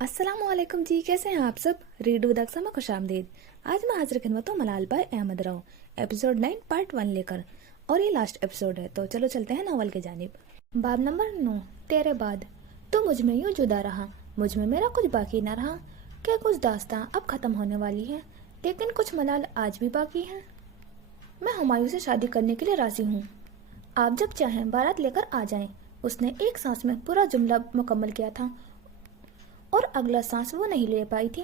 अस्सलाम वालेकुम जी, कैसे हैं आप सब। रीड विद अक्सा में खुशामदीद। आज मैं हाजिर खिदमत हूँ Malal by Ahmad Rao episode 9 part 1 लेकर, और ये लास्ट एपिसोड है, तो चलो चलते हैं नावल के जानिब। बाब नंबर 9, तेरे बाद। तो मुझ में यूं जुदा रहा, मुझ में मेरा कुछ बाकी न रहा। क्या कुछ दास्तां अब खत्म होने वाली है, लेकिन कुछ मलाल आज भी बाकी है। मैं हुमायूं से शादी करने के लिए राजी हूँ। आप जब चाहें बारात लेकर आ जाएं। उसने एक सांस में पूरा जुमला मुकम्मल किया था और अगला सांस वो नहीं ले पाई थी।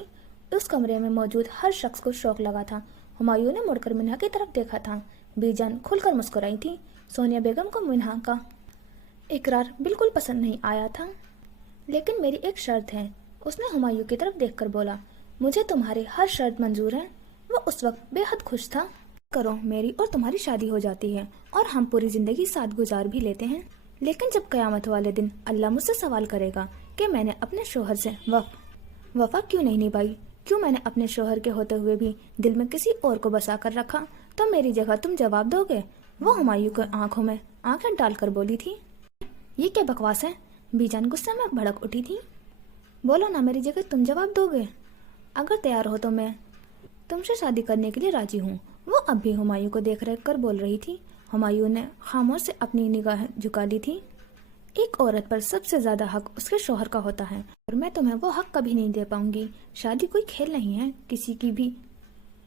उस कमरे में मौजूद हर शख्स को शौक लगा था। हुमायूं ने मुड़कर मिन्हा की तरफ देखा था। बीजान खुलकर मुस्कुराई थी। सोनिया बेगम को मिन्हा का इकरार बिल्कुल पसंद नहीं आया था। लेकिन मेरी एक शर्त है, उसने हुमायूं की तरफ देखकर बोला। मुझे तुम्हारी हर शर्त मंजूर है। वो उस वक्त बेहद खुश था। करो, मेरी और तुम्हारी शादी हो जाती है और हम पूरी जिंदगी साथ गुजार भी लेते हैं। लेकिन जब कयामत वाले दिन अल्लाह मुझसे सवाल करेगा कि मैंने अपने शोहर से वफा क्यों नहीं निभाई, क्यों मैंने अपने शोहर के होते हुए भी दिल में किसी और को बसा कर रखा, तो मेरी जगह तुम जवाब दोगे। वो हुमायूं की आंखों में आंखें डालकर बोली थी। ये क्या बकवास है। बीजान गुस्से में भड़क उठी थी। बोलो ना, मेरी जगह तुम जवाब दोगे। अगर तैयार हो तो मैं तुमसे शादी करने के लिए राजी हूँ। वो अब भी हुमायूं को देख रख कर बोल रही थी। हुमायूं ने खामोश से अपनी निगाह झुका ली थी। एक औरत पर सबसे ज्यादा हक उसके शौहर का होता है, और मैं तुम्हें वो हक कभी नहीं दे पाऊंगी। शादी कोई खेल नहीं है किसी की भी।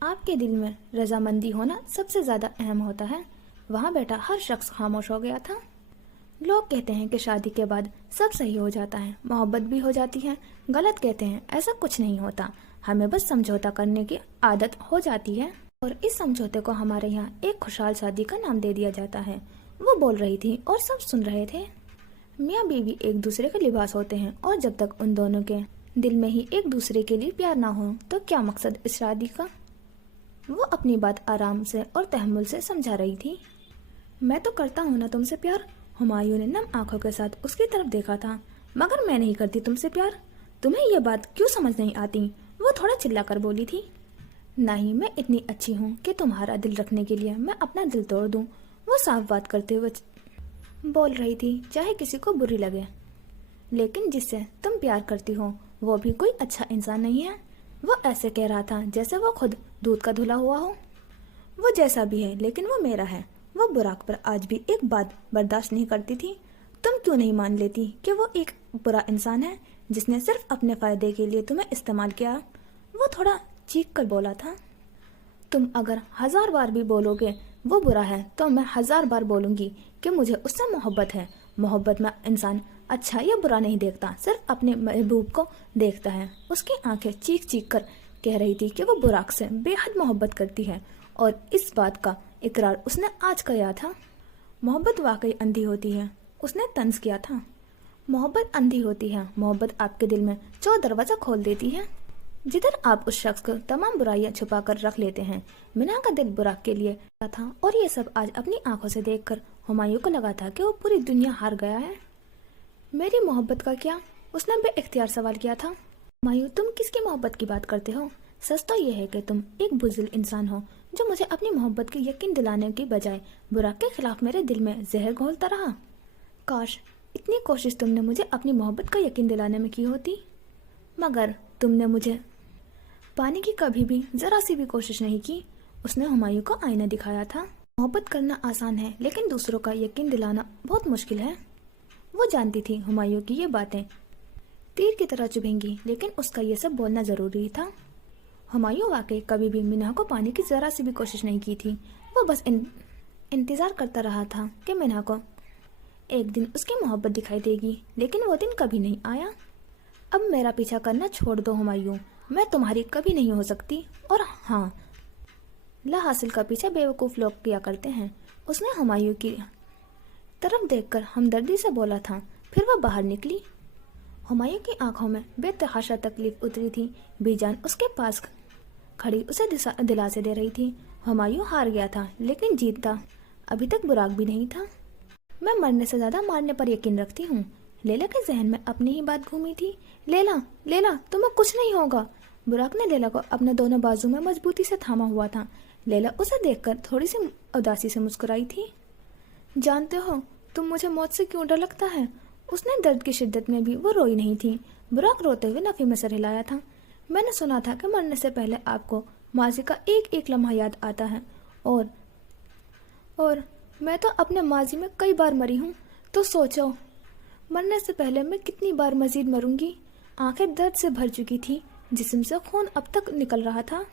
आपके दिल में रजामंदी होना सबसे ज्यादा अहम होता है। वहाँ बैठा हर शख्स खामोश हो गया था। लोग कहते हैं कि शादी के बाद सब सही हो जाता है, मोहब्बत भी हो जाती है। गलत कहते हैं, ऐसा कुछ नहीं होता। हमें बस समझौता करने की आदत हो जाती है, और इस समझौते को हमारे यहाँ एक खुशहाल शादी का नाम दे दिया जाता है। वो बोल रही थी और सब सुन रहे थे। मियाँ बीवी एक दूसरे के लिबास होते हैं, और जब तक उन दोनों के दिल में ही एक दूसरे के लिए प्यार ना हो तो क्या मकसद इस शादी का। वो अपनी बात आराम से और तहम्मुल से समझा रही थी। मैं तो करता हूँ ना तुमसे प्यार। हुमायूं ने नम आंखों के साथ उसकी तरफ देखा था। मगर मैं नहीं करती तुमसे प्यार। तुम्हें ये बात क्यों समझ नहीं आती। वो थोड़ा चिल्ला कर बोली थी। नहीं, मैं इतनी अच्छी हूँ कि तुम्हारा दिल रखने के लिए मैं अपना दिल तोड़ दूँ। वो साफ बात करते हुए बोल रही थी, चाहे किसी को बुरी लगे। लेकिन जिससे तुम प्यार करती हो वो भी कोई अच्छा इंसान नहीं है। वो ऐसे कह रहा था जैसे वो खुद दूध का धुला हुआ हो। वो जैसा भी है, लेकिन वो मेरा है। वो बुराक पर आज भी एक बात बर्दाश्त नहीं करती थी। तुम क्यों नहीं मान लेती कि वो एक बुरा इंसान है जिसने सिर्फ अपने फायदे के लिए तुम्हें इस्तेमाल किया। वो थोड़ा चीख कर बोला था। तुम अगर 1000 बार भी बोलोगे वो बुरा है, तो मैं 1000 बार बोलूंगी कि मुझे उससे मोहब्बत है। मोहब्बत में इंसान अच्छा या बुरा नहीं देखता, सिर्फ अपने महबूब को देखता है। उसकी आंखें चीख चीख कर कह रही थी कि वो बुराक से बेहद मोहब्बत करती है, और इस बात का इकरार उसने आज किया था। मोहब्बत वाकई अंधी होती है, उसने तंज किया था। मोहब्बत अंधी होती है। मोहब्बत आपके दिल में 4 दरवाजा खोल देती है, जिधर आप उस शख्स को तमाम बुराइयां छुपा कर रख लेते हैं। मिना का दिल बुराक के लिए था, और ये सब आज अपनी आंखों से देखकर हुमायूं को लगा था कि वो पूरी दुनिया हार गया है। मेरी मोहब्बत का क्या, उसने बेइख्तियार सवाल किया था। हुमायूं, तुम किसकी मोहब्बत की बात करते हो। सच तो यह है कि तुम एक बुज़दिल इंसान हो, जो मुझे अपनी मोहब्बत की यकीन दिलाने की बजाय बुराक के खिलाफ मेरे दिल में जहर घोलता रहा। काश इतनी कोशिश तुमने मुझे अपनी मोहब्बत का यकीन दिलाने में की होती, मगर तुमने मुझे पाने की कभी भी जरा सी भी कोशिश नहीं की। उसने हुमायूं को आईना दिखाया था। मोहब्बत करना आसान है, लेकिन दूसरों का यकीन दिलाना बहुत मुश्किल है। वो जानती थी हुमायूं की ये बातें तीर की तरह चुभेंगी, लेकिन उसका ये सब बोलना जरूरी था। हुमायूं वाकई कभी भी मिना को पाने की जरा सी भी कोशिश नहीं की थी। वो बस इंतजार करता रहा था कि मिना को एक दिन उसकी मोहब्बत दिखाई देगी, लेकिन वो दिन कभी नहीं आया। अब मेरा पीछा करना छोड़ दो हुमायूं, मैं तुम्हारी कभी नहीं हो सकती। और हाँ, ला हासिल का पीछा बेवकूफ़ लोग किया करते हैं। उसने हुमायूं की तरफ देखकर हमदर्दी से बोला था। फिर वह बाहर निकली। हुमायूं की आंखों में बेतहाशा तकलीफ उतरी थी। बीजान उसके पास खड़ी उसे दिलासे दे रही थी। हुमायूं हार गया था, लेकिन जीतता अभी तक बुराक भी नहीं था। मैं मरने से ज्यादा मारने पर यकीन रखती हूँ। लैला के जहन में अपनी ही बात घूमी थी। लैला, लैला, तुम्हें कुछ नहीं होगा। बुराक ने लैला को अपने दोनों बाजू में मजबूती से थामा हुआ था। लैला उसे देखकर थोड़ी सी उदासी से मुस्कुराई थी। जानते हो तुम मुझे मौत से क्यों डर लगता है। उसने दर्द की शिद्दत में भी वो रोई नहीं थी। बुराक रोते हुए नफी में सर हिलाया था। मैंने सुना था कि मरने से पहले आपको माजी का एक एक लम्हा याद आता है, और मैं तो अपने माजी में कई बार मरी हूँ, तो सोचो मरने से पहले मैं कितनी बार मजीद मरूंगी। आंखें दर्द से भर चुकी थी, जिस्म से खून अब तक निकल रहा था।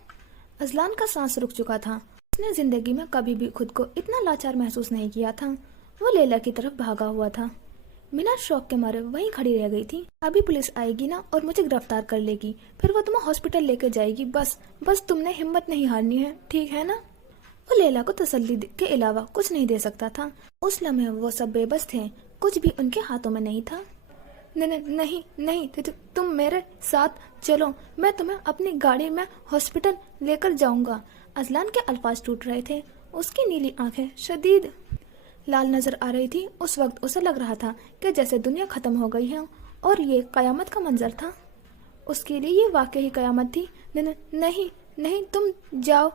अजलान का सांस रुक चुका था। उसने जिंदगी में कभी भी खुद को इतना लाचार महसूस नहीं किया था। वो लैला की तरफ भागा हुआ था। मीना शौक के मारे वहीं खड़ी रह गई थी। अभी पुलिस आएगी ना और मुझे गिरफ्तार कर लेगी, फिर वो तुम्हें हॉस्पिटल लेके जाएगी। बस तुमने हिम्मत नहीं हारनी है, ठीक है ना? वो लैला को तसल्ली के अलावा कुछ नहीं दे सकता था। उस लम्हे वो सब बेबस थे, कुछ भी उनके हाथों में नहीं था। नहीं, तुम मेरे साथ चलो, मैं तुम्हें अपनी गाड़ी में हॉस्पिटल लेकर जाऊंगा। अजलान के अल्फाज टूट रहे थे। उसकी नीली आंखें शदीद लाल नजर आ रही थी। उस वक्त उसे लग रहा था कि जैसे दुनिया खत्म हो गई है और ये कयामत का मंजर था। उसके लिए ये वाकई ही कयामत थी। नहीं, तुम जाओ,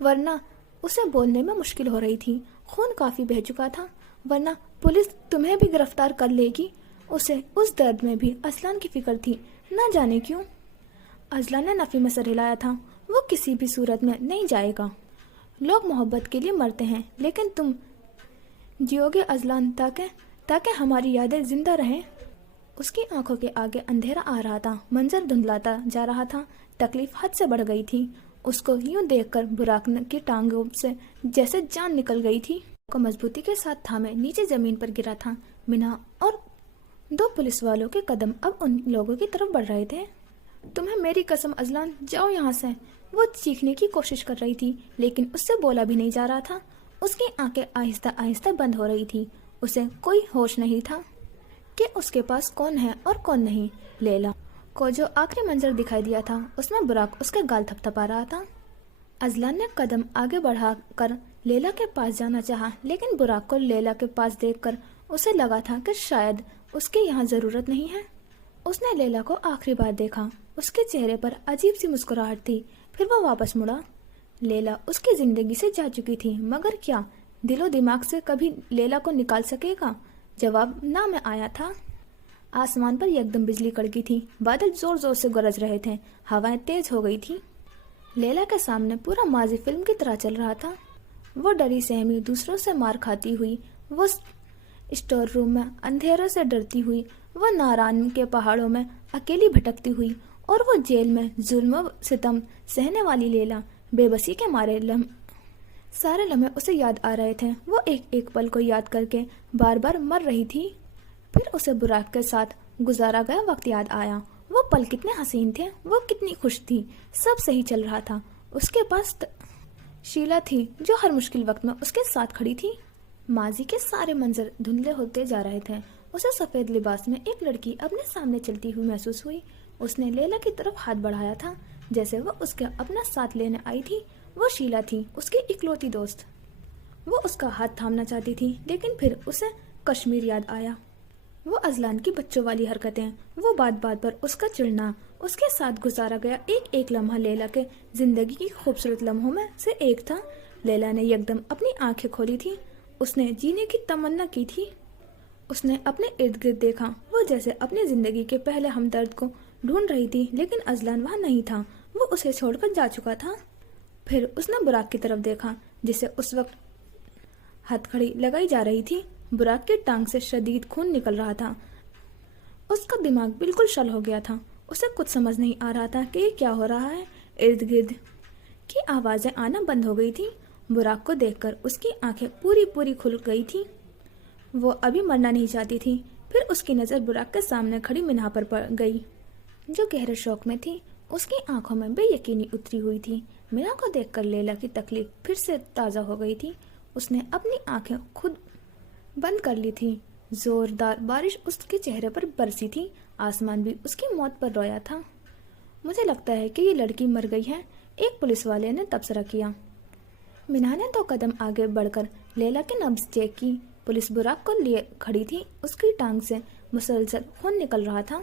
वरना। उसे बोलने में मुश्किल हो रही थी। खून काफी बह चुका था। वरना पुलिस तुम्हें भी गिरफ्तार कर लेगी। उसे उस दर्द में भी अजलान की फिक्र थी, न जाने क्यों। अजलान ने नफी में सर हिलाया था। वो किसी भी सूरत में नहीं जाएगा। लोग मोहब्बत के लिए मरते हैं, लेकिन तुम जियोगे अजलान, ताकि हमारी यादें जिंदा रहें। उसकी आंखों के आगे अंधेरा आ रहा था। मंजर धुंधलाता जा रहा था। तकलीफ हद से बढ़ गई थी। उसको यूं देखकर बुराक की टांगों से जैसे जान निकल गई थी। को मजबूती के साथ थामे नीचे जमीन पर गिरा था। मीना और दो पुलिस वालों के कदम अब उन लोगों की तरफ बढ़ रहे थे। तुम्हें मेरी कसम अजलान, जाओ यहाँ से। वो चीखने की कोशिश कर रही थी, लेकिन उससे बोला भी नहीं जा रहा था। उसकी आंखें आहिस्ता आहिस्ता बंद हो रही थी। उसे कोई होश नहीं था कि उसके पास कौन है और कौन नहीं। लैला को जो आखिरी मंजर दिखाई दिया था, उसमें बुराक उसके गाल थपथपा रहा था। अजलान ने कदम आगे बढ़ाकर लैला के पास जाना चाहा, लेकिन बुराक को लैला के पास देखकर उसे लगा था कि शायद उसके यहाँ जरूरत नहीं है। उसने लैला को आखिरी बार देखा। उसके चेहरे पर अजीब सी मुस्कुराहट थी। फिर वो वापस मुड़ा। लैला उसकी जिंदगी से जा चुकी थी, मगर क्या दिलो दिमाग से कभी लैला को निकाल सकेगा? जवाब ना में आया था। आसमान पर एकदम बिजली कड़की थी। बादल जोर जोर से गरज रहे थे। हवाएं तेज हो गई थी। लैला के सामने पूरा माजी फिल्म की तरह चल रहा था। वो डरी सहमी दूसरों से मार खाती हुई, वो स्टोर रूम में अंधेरों से डरती हुई, वो नारायण के पहाड़ों में अकेली भटकती हुई, और वो जेल में जुल्म सितम सहने वाली लैला बेबसी के मारे सारे लम्हे उसे याद आ रहे थे। वो एक एक पल को याद करके बार बार मर रही थी। फिर उसे बुराक के साथ गुजारा गया वक्त याद आया। वो पल कितने हसीन थे, वो कितनी खुश थी, सब सही चल रहा था। उसके पास शीला थी जो हर मुश्किल वक्त में उसके साथ खड़ी थी। माजी के सारे मंजर धुंधले होते जा रहे थे। उसे सफेद लिबास में एक लड़की अपने सामने चलती हुई महसूस हुई। उसने लैला की तरफ हाथ बढ़ाया था, जैसे वो उसके अपना साथ लेने आई थी। वो शीला थी, उसकी इकलौती दोस्त। वो उसका हाथ थामना चाहती थी, लेकिन फिर उसे कश्मीर याद आया। वो अजलान की बच्चों वाली हरकतें, वो बात बात पर उसका चिढ़ना, उसके साथ गुजारा गया एक एक लम्हा लैला के जिंदगी की खूबसूरत लम्हों में से एक था। लैला ने एकदम अपनी आंखें खोली थी। उसने जीने की तमन्ना की थी। उसने अपने इर्द गिर्द देखा। वो जैसे अपनी जिंदगी के पहले हमदर्द को ढूंढ रही थी, लेकिन अजलान वहाँ नहीं था। वो उसे छोड़कर जा चुका था। फिर उसने बुराक की तरफ देखा, जिसे उस वक्त हथकड़ी लगाई जा रही थी। बुराक की टांग से शदीद खून निकल रहा था। उसका दिमाग बिल्कुल शल हो गया था। उसे कुछ समझ नहीं आ रहा था कि ये क्या हो रहा है। इर्द गिर्द की आवाजें आना बंद हो गई थी। बुराक को देखकर उसकी आंखें पूरी पूरी खुल गई थी। वो अभी मरना नहीं चाहती थी। फिर उसकी नजर बुराक के सामने खड़ी मीना पर पड़ गई, जो गहरे शौक में थी। उसकी आंखों में बेयकीनी उतरी हुई थी। मीना को देखकर लैला की तकलीफ फिर से ताज़ा हो गई थी। उसने अपनी आंखें खुद बंद कर ली थी। जोरदार बारिश उसके चेहरे पर बरसी थी। आसमान भी उसकी मौत पर रोया था। मुझे लगता है कि ये लड़की मर गई है, एक पुलिस वाले ने तबसरा किया। मीना ने 2 कदम आगे बढ़कर लैला की नब्ज चेक की। पुलिस बुराक को लिए खड़ी थी। उसकी टांग से मुसलसल खून निकल रहा था,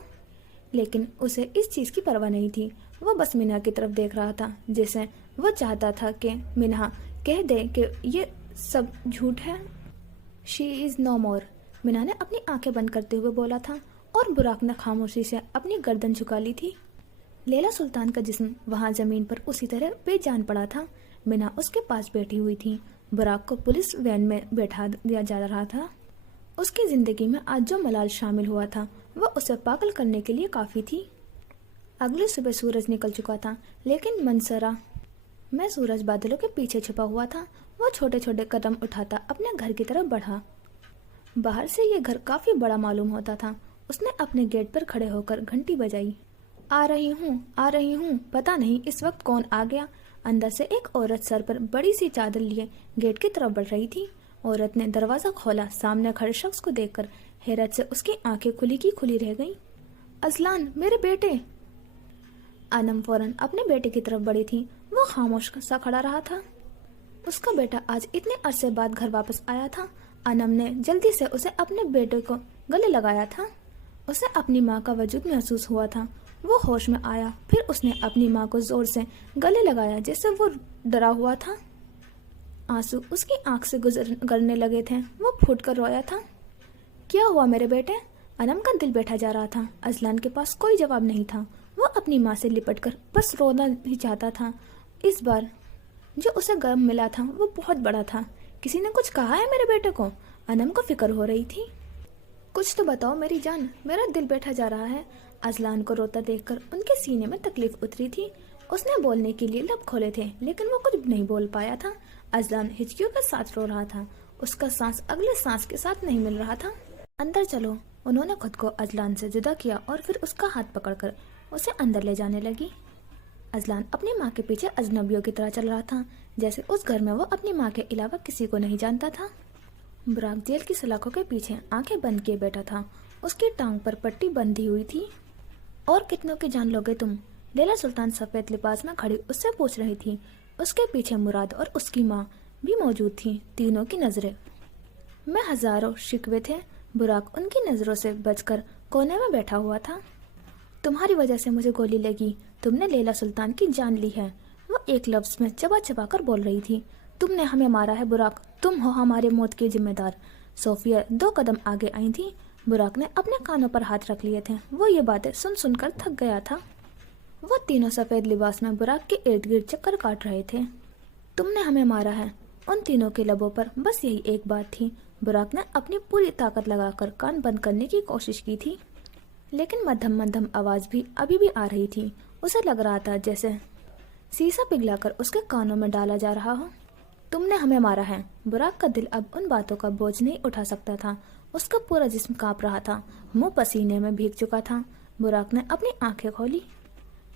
लेकिन उसे इस चीज की परवाह नहीं थी। वो बस मीना की तरफ देख रहा था, जैसे वो चाहता था कि मीना कह दे कि ये सब झूठ है। शी इज नो मोर। मीना ने अपनी आंखें बंद करते हुए बोला था। और बुराक ने खामोशी से अपनी गर्दन झुका ली थी। लैला सुल्तान का जिस्म वहां जमीन पर उसी तरह बेजान पड़ा था। मीना उसके पास बैठी हुई थी। बुराक को पुलिस वैन में बैठा दिया जा रहा था। उसकी जिंदगी में आज जो मलाल शामिल हुआ था वह उसे पागल करने के लिए काफी थी। अगली सुबह सूरज निकल चुका था, लेकिन मनसरा में सूरज बादलों के पीछे छुपा हुआ था। वो छोटे छोटे कदम उठाता अपने घर की तरफ बढ़ा। बाहर से ये घर काफी बड़ा मालूम होता था। उसने अपने गेट पर खड़े होकर घंटी बजाई। आ रही हूँ। पता नहीं इस वक्त कौन आ गया। अंदर से एक औरत सर पर बड़ी सी चादर लिए गेट की तरफ बढ़ रही थी। औरत ने दरवाजा खोला। सामने खड़े शख्स को देखकर हैरत से उसकी आंखें खुली की खुली रह गईं। अजलान, मेरे बेटे। अनम फौरन अपने बेटे की तरफ बढ़ी थी। वो खामोश सा खड़ा रहा था। उसका बेटा आज इतने अरसे बाद घर वापस आया था। अनम ने जल्दी से उसे अपने बेटे को गले लगाया था। उसे अपनी माँ का वजूद महसूस हुआ था। वो होश में आया, फिर उसने अपनी माँ को जोर से गले लगाया जिससे वो डरा हुआ था। आंसू उसकी आंख से गुजरने लगे थे। वो फूट कर रोया था। क्या हुआ मेरे बेटे? अनम का दिल बैठा जा रहा था। अजलान के पास कोई जवाब नहीं था। वो अपनी माँ से लिपटकर बस रोना ही चाहता था। इस बार जो उसे गम मिला था वो बहुत बड़ा था। किसी ने कुछ कहा है मेरे बेटे को? अनम को फिक्र हो रही थी। कुछ तो बताओ मेरी जान, मेरा दिल बैठा जा रहा है। अजलान को रोता देखकर उनके सीने में तकलीफ उतरी थी। उसने बोलने के लिए लब खोले थे, लेकिन वो कुछ नहीं बोल पाया था। अजलान हिचकियों के साथ रो रहा था। उसका सांस अगले सांस के साथ नहीं मिल रहा था। अंदर चलो। उन्होंने खुद को अजलान से जुदा किया और फिर उसका हाथ पकड़कर उसे अंदर ले जाने लगी। अजलान अपनी माँ के पीछे अजनबियों की तरह चल रहा था, जैसे उस घर में वो अपनी माँ के अलावा किसी को नहीं जानता था। बुराक जेल की सलाखों के पीछे आंखें बंद किए बैठा था। उसकी टांग पर पट्टी बंधी हुई थी। और कितनों की जान लोगे तुम? लैला सुल्तान सफेद लिबास में खड़ी उससे पूछ रही थी। उसके पीछे मुराद और उसकी माँ भी मौजूद थी। तीनों की नजरें में हजारों शिकवे थे। बुराक उनकी नजरों से बचकर कोने में बैठा हुआ था। तुम्हारी वजह से मुझे गोली लगी। तुमने लैला सुल्तान की जान ली है। वो एक लफ्ज में चबा चबा कर बोल रही थी। तुमने हमें मारा है बुराक। तुम हो हमारे मौत के जिम्मेदार। सोफिया 2 कदम आगे आई थी। बुराक ने अपने कानों पर हाथ रख लिए थे। वो ये बातें सुन सुनकर थक गया था। वो तीनों सफेद लिबास में बुराक के इर्द गिर्द चक्कर काट रहे थे। तुमने हमें मारा है। उन तीनों के लबों पर बस यही एक बात थी। बुराक ने अपनी पूरी ताकत लगाकर कान बंद करने की कोशिश की थी, लेकिन मध्यम मध्यम आवाज भी अभी भी आ रही थी। उसे लग रहा था जैसे सीसा पिघलाकर उसके कानों में डाला जा रहा हो। तुमने हमें मारा है। बुराक का दिल अब उन बातों का बोझ नहीं उठा सकता था। उसका पूरा जिस्म कांप रहा था। मुंह पसीने में भीग चुका था। बुराक ने अपनी आंखें खोली,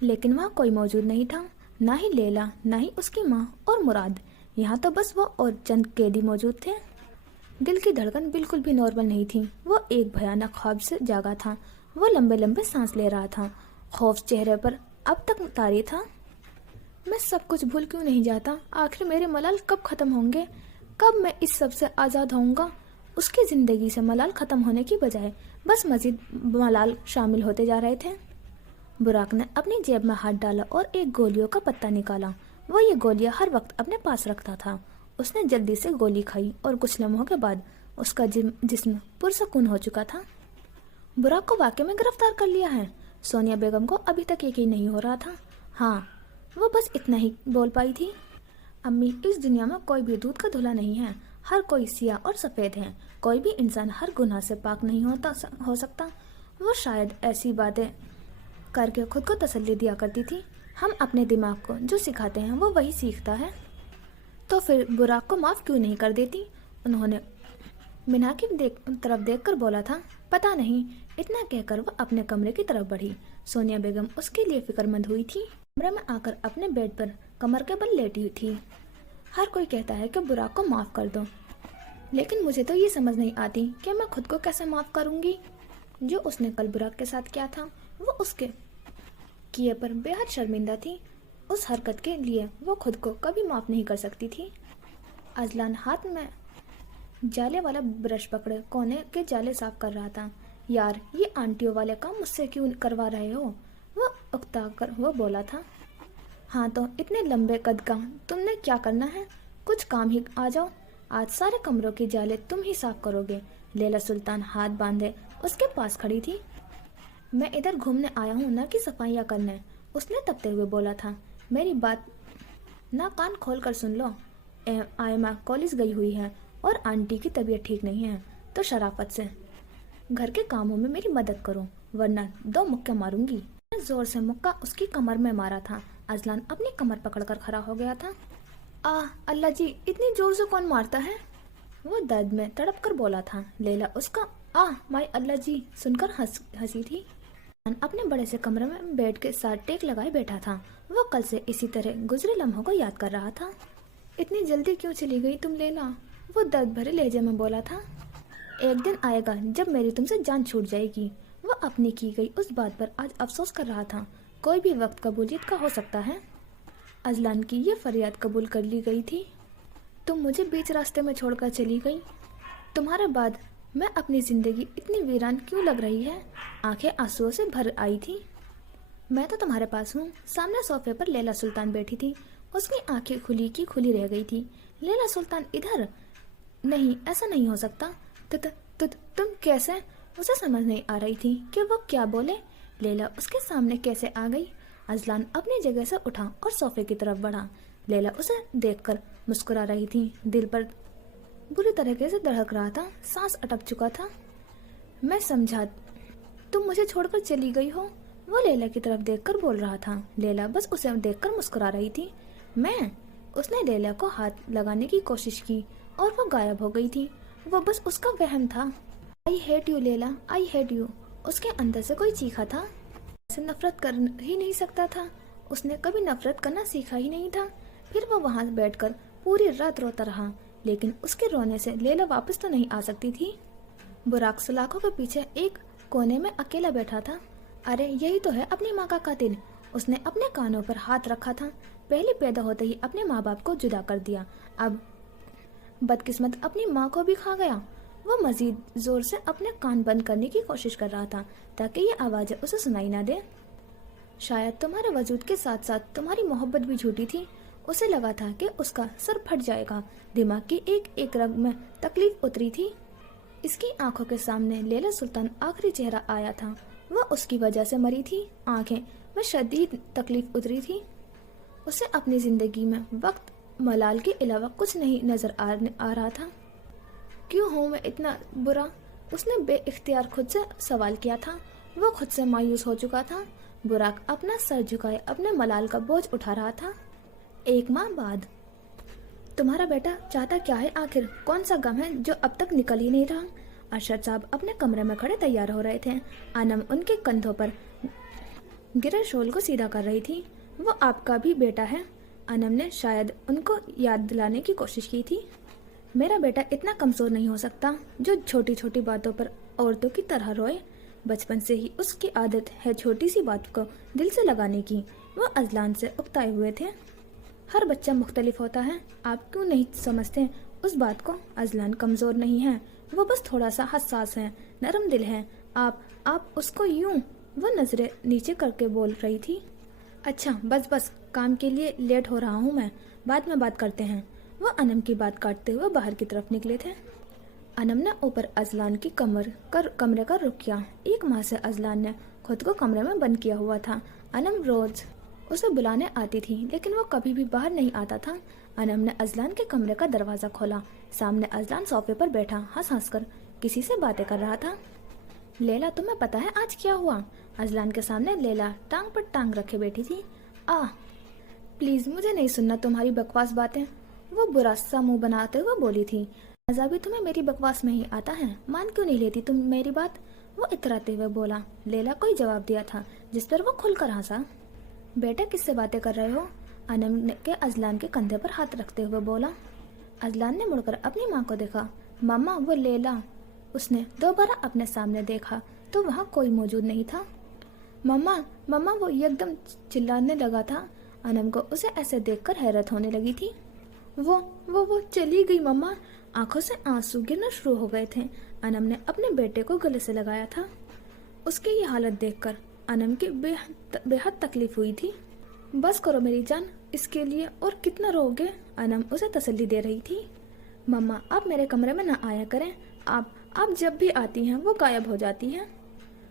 लेकिन वहाँ कोई मौजूद नहीं था। ना ही लैला, ना ही उसकी माँ और मुराद। यहाँ तो बस वो और चंद कैदी मौजूद थे। दिल की धड़कन बिल्कुल भी नॉर्मल नहीं थी। वो एक भयानक ख्वाब से जागा था। वो लंबे लंबे सांस ले रहा था। खौफ चेहरे पर अब तक तारी था। मैं सब कुछ भूल क्यों नहीं जाता? आखिर मेरे मलाल कब खत्म होंगे? कब मैं इस सब से आज़ाद होऊंगा? उसकी जिंदगी से मलाल खत्म होने की बजाय बस मजीद मलाल शामिल होते जा रहे थे। बुराक ने अपनी जेब में हाथ डाला और एक गोलियों का पत्ता निकाला। वो ये गोलियां हर वक्त अपने पास रखता था। उसने जल्दी से गोली खाई और कुछ लम्हों के बाद उसका जिस्म पुरसकून हो चुका था। बुराक को वाकई में गिरफ्तार कर लिया है। सोनिया बेगम को अभी तक यकीन नहीं हो रहा था। हाँ, वो बस इतना ही बोल पाई थी। अम्मी, इस दुनिया में कोई भी दूध का धुला नहीं है। हर कोई सिया और सफ़ेद है। कोई भी इंसान हर गुनाह से पाक नहीं हो सकता। वो शायद ऐसी बातें करके खुद को तसल्ली दिया करती थी। हम अपने दिमाग को जो सिखाते हैं वो वही सीखता है। तो फिर बुराक को माफ़ क्यों नहीं कर देती? उन्होंने मीना की तरफ देखकर बोला था। पता नहीं। इतना कहकर वो अपने कमरे की तरफ बढ़ी। सोनिया बेगम उसके लिए फिक्रमंद हुई थी। कमरे में आकर अपने बेड पर कमर के बल लेटी हुई थी। हर कोई कहता है कि बुराक को माफ़ कर दो, लेकिन मुझे तो ये समझ नहीं आती कि मैं खुद को कैसे माफ़ करूँगी। जो उसने कल बुराक के साथ किया था, वो उसके किए पर बेहद शर्मिंदा थी। उस हरकत के लिए वो खुद को कभी माफ़ नहीं कर सकती थी। अजलान हाथ में जाले वाला ब्रश पकड़े कोने के जाले साफ कर रहा था। यार, ये आंटियों वाले काम मुझसे क्यों करवा रहे हो? वो उकता कर वो बोला था। हाँ तो इतने लंबे कद का तुमने क्या करना है? कुछ काम ही आ जाओ। आज सारे कमरों के जाले तुम ही साफ करोगे। लैला सुल्तान हाथ बांधे उसके पास खड़ी थी। मैं इधर घूमने आया हूँ, ना कि सफाइयाँ करने, उसने तपते हुए बोला था। मेरी बात ना कान खोल कर सुन लो। आयमा कॉलेज गई हुई है और आंटी की तबीयत ठीक नहीं है, तो शराफत से घर के कामों में मेरी मदद करो, वरना 2 मुक्के मारूंगी। मैंने जोर से मुक्का उसकी कमर में मारा था। अजलान अपनी कमर पकड़कर खड़ा हो गया था। अल्लाह जी, इतनी जोर से कौन मारता है? वो दर्द में तड़प कर बोला था। लैला उसका माय अल्लाह जी सुनकर हंसी थी। अपने बड़े से कमरे में बेड के साथ टेक लगाए बैठा था। वो कल से इसी तरह गुजरे लम्हों को याद कर रहा था। इतनी जल्दी क्यों चली गई तुम लैला? वो दर्द भरे लहजे में बोला था। एक दिन आएगा जब मेरी तुमसे जान छूट जाएगी। वो अपनी की गई उस बात पर आज अफसोस कर रहा था। कोई भी वक्त कबूलियत का हो सकता है। अजलान की ये फरियाद कबूल कर ली गई थी। तुम मुझे बीच रास्ते में छोड़कर चली गई। तुम्हारे बाद मैं अपनी जिंदगी इतनी वीरान क्यों लग रही है? आंखें आंसुओं से भर आई थी। मैं तो तुम्हारे पास हूँ। सामने सोफे पर लैला सुल्तान बैठी थी। उसकी आंखें खुली की खुली रह गई थी। लैला सुल्तान इधर? नहीं, ऐसा नहीं हो सकता। तुम कैसे? उसे समझ नहीं आ रही थी कि वो क्या बोले। लैला उसके सामने कैसे आ गई? अजलान अपनी जगह से उठा और सोफे की तरफ बढ़ा। लैला उसे देखकर मुस्कुरा रही थी। दिल पर बुरी तरीके से धड़क रहा था। सांस अटक चुका था। मैं समझा तुम मुझे छोड़कर चली गई हो। वो लैला की तरफ देखकर बोल रहा था। लैला बस उसे देखकर मुस्कुरा रही थी। मैं? उसने लैला को हाथ लगाने की कोशिश की और वो गायब हो गई थी। वो बस उसका वहम था। I hate you Laila, I hate you. उसके अंदर से कोई चीखा था। ऐसे नफरत कर ही नहीं सकता था। उसने कभी नफरत करना सीखा ही नहीं था। फिर वो वहां बैठकर पूरी रात रोता रहा, लेकिन उसके रोने से लैला वापस तो नहीं आ सकती थी। बुराक सलाखों के पीछे एक कोने में अकेला बैठा था। अरे यही तो है अपनी माँ का कातिल। उसने अपने कानों पर हाथ रखा था। पहले पैदा होते ही अपने माँ बाप को जुदा कर दिया, अब बदकिस्मत अपनी माँ को भी खा गया। वो मजीद जोर से अपने कान बंद करने की कोशिश कर रहा था ताकि ये आवाजें उसे सुनाई ना दे। शायद तुम्हारे वजूद के साथ साथ तुम्हारी मोहब्बत भी झूठी थी। उसे लगा था कि उसका सर फट जाएगा। दिमाग की एक एक रग में तकलीफ उतरी थी। इसकी आंखों के सामने लैला सुल्तान आखिरी चेहरा आया था। वह उसकी वजह से मरी थी। आंखें में शदीद तकलीफ उतरी थी। उसे अपनी जिंदगी में वक्त मलाल के अलावा कुछ नहीं नजर आ रहा था। क्यों हूँ मैं इतना बुरा? उसने बेइख्तियार खुद से सवाल किया था। वो खुद से मायूस हो चुका था। बुराक अपना सर झुकाए अपने मलाल का बोझ उठा रहा था। 1 माह बाद तुम्हारा बेटा चाहता क्या है आखिर? कौन सा गम है जो अब तक निकल ही नहीं रहा? अरशद साहब अपने कमरे में खड़े तैयार हो रहे थे। अनम उनके कंधों पर गिरे शॉल को सीधा कर रही थी। वो आपका भी बेटा है? अनम ने शायद उनको याद दिलाने की कोशिश की थी। मेरा बेटा इतना कमजोर नहीं हो सकता जो छोटी छोटी बातों पर औरतों की तरह रोए। बचपन से ही उसकी आदत है छोटी सी बात को दिल से लगाने की। वो अजलान से उकताए हुए थे। हर बच्चा मुख्तलिफ होता है, आप क्यों नहीं समझते उस बात को? अजलान कमजोर नहीं है, वो बस थोड़ा सा हसास है, नरम दिल है। आप उसको यूं? वो नजरें नीचे करके बोल रही थी। अच्छा बस काम के लिए लेट हो रहा हूँ मैं, बाद में बात करते हैं। वो अनम की बात काटते हुए बाहर की तरफ निकले थे। अनम ने ऊपर अजलान की कमरे का रुख किया। 1 माह से अजलान ने खुद को कमरे में बंद किया हुआ था। अनम रोज उसे बुलाने आती थी, लेकिन वो कभी भी बाहर नहीं आता था। अनम ने अजलान के कमरे का दरवाजा खोला। सामने अजलान सोफे पर बैठा हंस हंस कर किसी से बातें कर रहा था। लैला तुम्हें पता है आज क्या हुआ? अजलान के सामने लैला टांग पर टांग रखे बैठी थी। प्लीज मुझे नहीं सुनना तुम्हारी बकवास बातें। वो बुरा सा मुंह बनाते हुए बोली थी। मजा भी तुम्हें मेरी बकवास में ही आता है, मान क्यों नहीं लेती तुम मेरी बात? वो इतराते हुए बोला। लैला कोई जवाब दिया था, जिस पर वो खुलकर हंसा। बेटा किससे बातें कर रहे हो? अनम के अजलान के कंधे पर हाथ रखते हुए बोला। अजलान ने मुड़कर अपनी माँ को देखा। मम्मा वो लैला। उसने दोबारा अपने सामने देखा तो वहाँ कोई मौजूद नहीं था। मम्मा वो एकदम चिल्लाने लगा था। अनम को उसे ऐसे देखकर हैरत होने लगी थी। वो चली गई मम्मा। आंखों से आंसू गिरना शुरू हो गए थे। अनम ने अपने बेटे को गले से लगाया था। उसकी ये हालत देखकर अनम की बेहद तकलीफ हुई थी। बस करो मेरी जान, इसके लिए और कितना रोगे? अनम उसे तसल्ली दे रही थी। मम्मा आप मेरे कमरे में न आया करें। आप जब भी आती हैं वो गायब हो जाती हैं।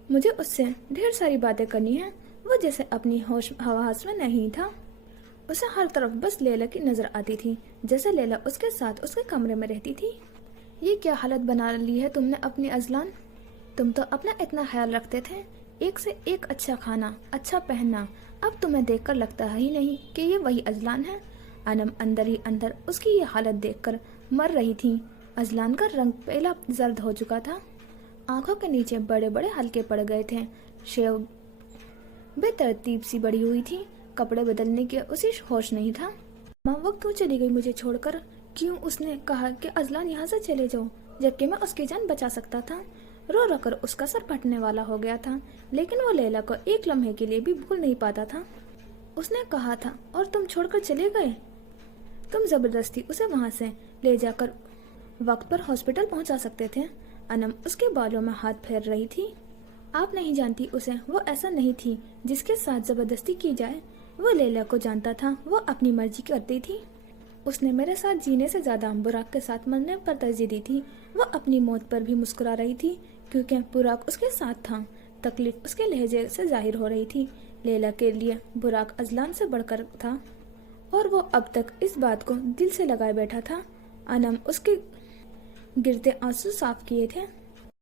मुझे उससे ढेर सारी बातें करनी है। वो जैसे अपनी होश हवास में नहीं था। उसे हर तरफ बस लैला की नजर आती थी, जैसे लैला उसके साथ उसके कमरे में रहती थी। ये क्या हालत बना ली है तुमने अपनी अजलान? तुम तो अपना इतना ख्याल रखते थे, एक से एक अच्छा खाना, अच्छा पहनना। अब तुम्हें देखकर लगता ही नहीं कि ये वही अजलान है। अनम अंदर ही अंदर उसकी ये हालत देखकर मर रही थी। अजलान का रंग पहला जर्द हो चुका था, आंखों के नीचे बड़े बड़े हल्के पड़ गए थे, शेव बेतरतीब सी बड़ी हुई थी, कपड़े बदलने के उसे होश नहीं था। माँ वो क्यों चली गई मुझे छोड़कर? क्यों उसने कहा कि अजलान यहाँ से चले जाओ, जबकि मैं उसकी जान बचा सकता था? रो रो कर उसका सर फटने वाला हो गया था, लेकिन वो लैला को एक लम्हे के लिए भी भूल नहीं पाता था। उसने कहा था और तुम छोड़कर चले गए। तुम जबरदस्ती उसे वहां से ले जाकर वक्त पर हॉस्पिटल पहुंचा सकते थे। अनम उसके बालों में हाथ फेर रही थी। आप नहीं जानती उसे, वो ऐसा नहीं थी जिसके साथ जबरदस्ती की जाए। वो लैला को जानता था, वो अपनी मर्जी करती थी। उसने मेरे साथ जीने से ज्यादा बुराक के साथ मरने पर तरजीह दी थी। वो अपनी मौत पर भी मुस्कुरा रही थी क्योंकि बुराक उसके साथ था। तकलीफ उसके लहजे से जाहिर हो रही थी। लैला के लिए बुराक अजलान से बढ़कर था और वो अब तक इस बात को दिल से लगाए बैठा था। अनम उसके गिरते आंसू साफ किए थे।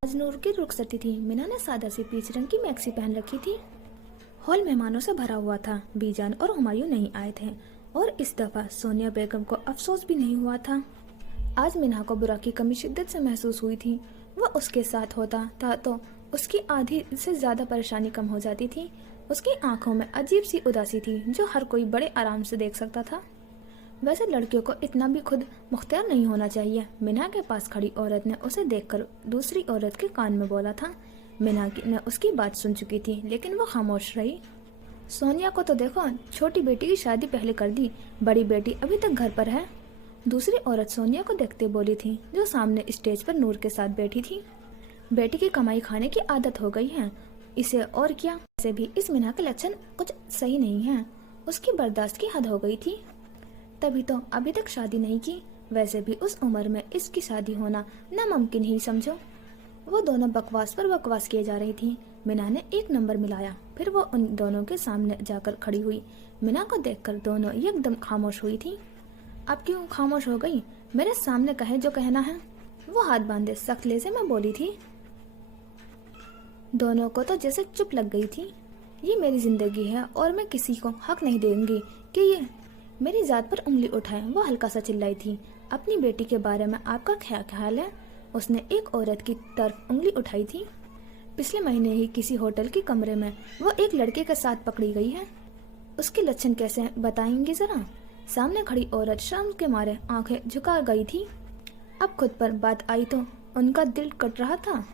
आज नूर की रुखसती थी। मीना ने सादा सी पीच रंग की मैक्सी पहन रखी थी। हॉल मेहमानों से भरा हुआ था। बीजान और हुमायूं नहीं आए थे और इस दफा सोनिया बेगम को अफसोस भी नहीं हुआ था। आज मीना को बुरा की कमी शिद्दत से महसूस हुई थी। वो उसके साथ होता था तो उसकी आधी से ज्यादा परेशानी कम हो जाती थी। उसकी आंखों में अजीब सी उदासी थी जो हर कोई बड़े आराम से देख सकता था। वैसे लड़कियों को इतना भी खुद मुख्तियार नहीं होना चाहिए। मीना के पास खड़ी औरत ने उसे देखकर दूसरी औरत के कान में बोला था। मीना ने उसकी बात सुन चुकी थी, लेकिन वो खामोश रही। सोनिया को तो देखो, छोटी बेटी की शादी पहले कर दी, बड़ी बेटी अभी तक घर पर है। दूसरी औरत सोनिया को देखते बोली थी, जो सामने स्टेज पर नूर के साथ बैठी थी। बेटी की कमाई खाने की आदत हो गई है इसे, और क्या। वैसे भी इस मीना के लक्षण कुछ सही नहीं है। उसकी बर्दाश्त की हद हो गई थी, तभी तो अभी तक शादी नहीं की। वैसे भी उस उम्र में इसकी शादी होना नामुमकिन ही समझो। वो दोनों बकवास पर बकवास किए जा रही थी। मीना ने एक नंबर मिलाया, फिर वो उन दोनों के सामने जाकर खड़ी हुई। मीना को देखकर दोनों एकदम खामोश हुई थी। अब क्यों खामोश हो गई? मेरे सामने कहे जो कहना है। वो हाथ बांधे सख्त लहजे में बोली थी। दोनों को तो जैसे चुप लग गई थी। ये मेरी जिंदगी है और मैं किसी को हक नहीं दूंगी कि ये मेरी जात पर उंगली उठाए। वो हल्का सा चिल्लाई थी। अपनी बेटी के बारे में आपका क्या ख्याल है? उसने एक औरत की तरफ उंगली उठाई थी। पिछले महीने ही किसी होटल के कमरे में वो एक लड़के के साथ पकड़ी गई है। उसके लक्षण कैसे बताएंगे जरा? सामने खड़ी औरत शर्म के मारे आंखें झुका गई थी। अब खुद पर बात आई तो उनका दिल कट रहा था।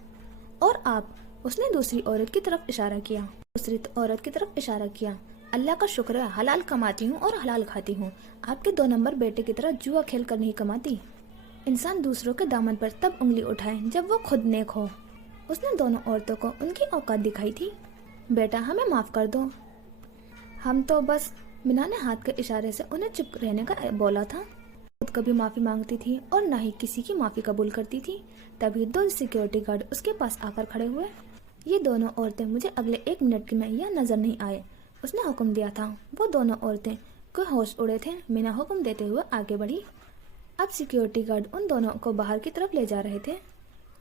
और आप? उसने दूसरी औरत की तरफ इशारा किया। दूसरी औरत की तरफ इशारा किया। अल्लाह का शुक्र है, हलाल कमाती हूँ और हलाल खाती हूँ। आपके 2 नंबर बेटे की तरह जुआ खेल कर नहीं कमाती। इंसान दूसरों के दामन पर तब उंगली उठाए जब वो खुद नेक हो। उसने दोनों औरतों को उनकी औकात दिखाई थी। बेटा हमें माफ कर दो, हम तो बस। मीना ने हाथ के इशारे से उन्हें चुप रहने का बोला था। खुद कभी माफी मांगती थी और न ही किसी की माफी कबूल करती थी। तभी 2 सिक्योरिटी गार्ड उसके पास आकर खड़े हुए। ये दोनों औरतें मुझे अगले 1 मिनट में यह नजर नहीं आए, उसने हुक्म दिया था। वो दोनों औरतें को होश उड़े थे। मीना हुक्म देते हुए आगे बढ़ी। अब सिक्योरिटी गार्ड उन दोनों को बाहर की तरफ ले जा रहे थे।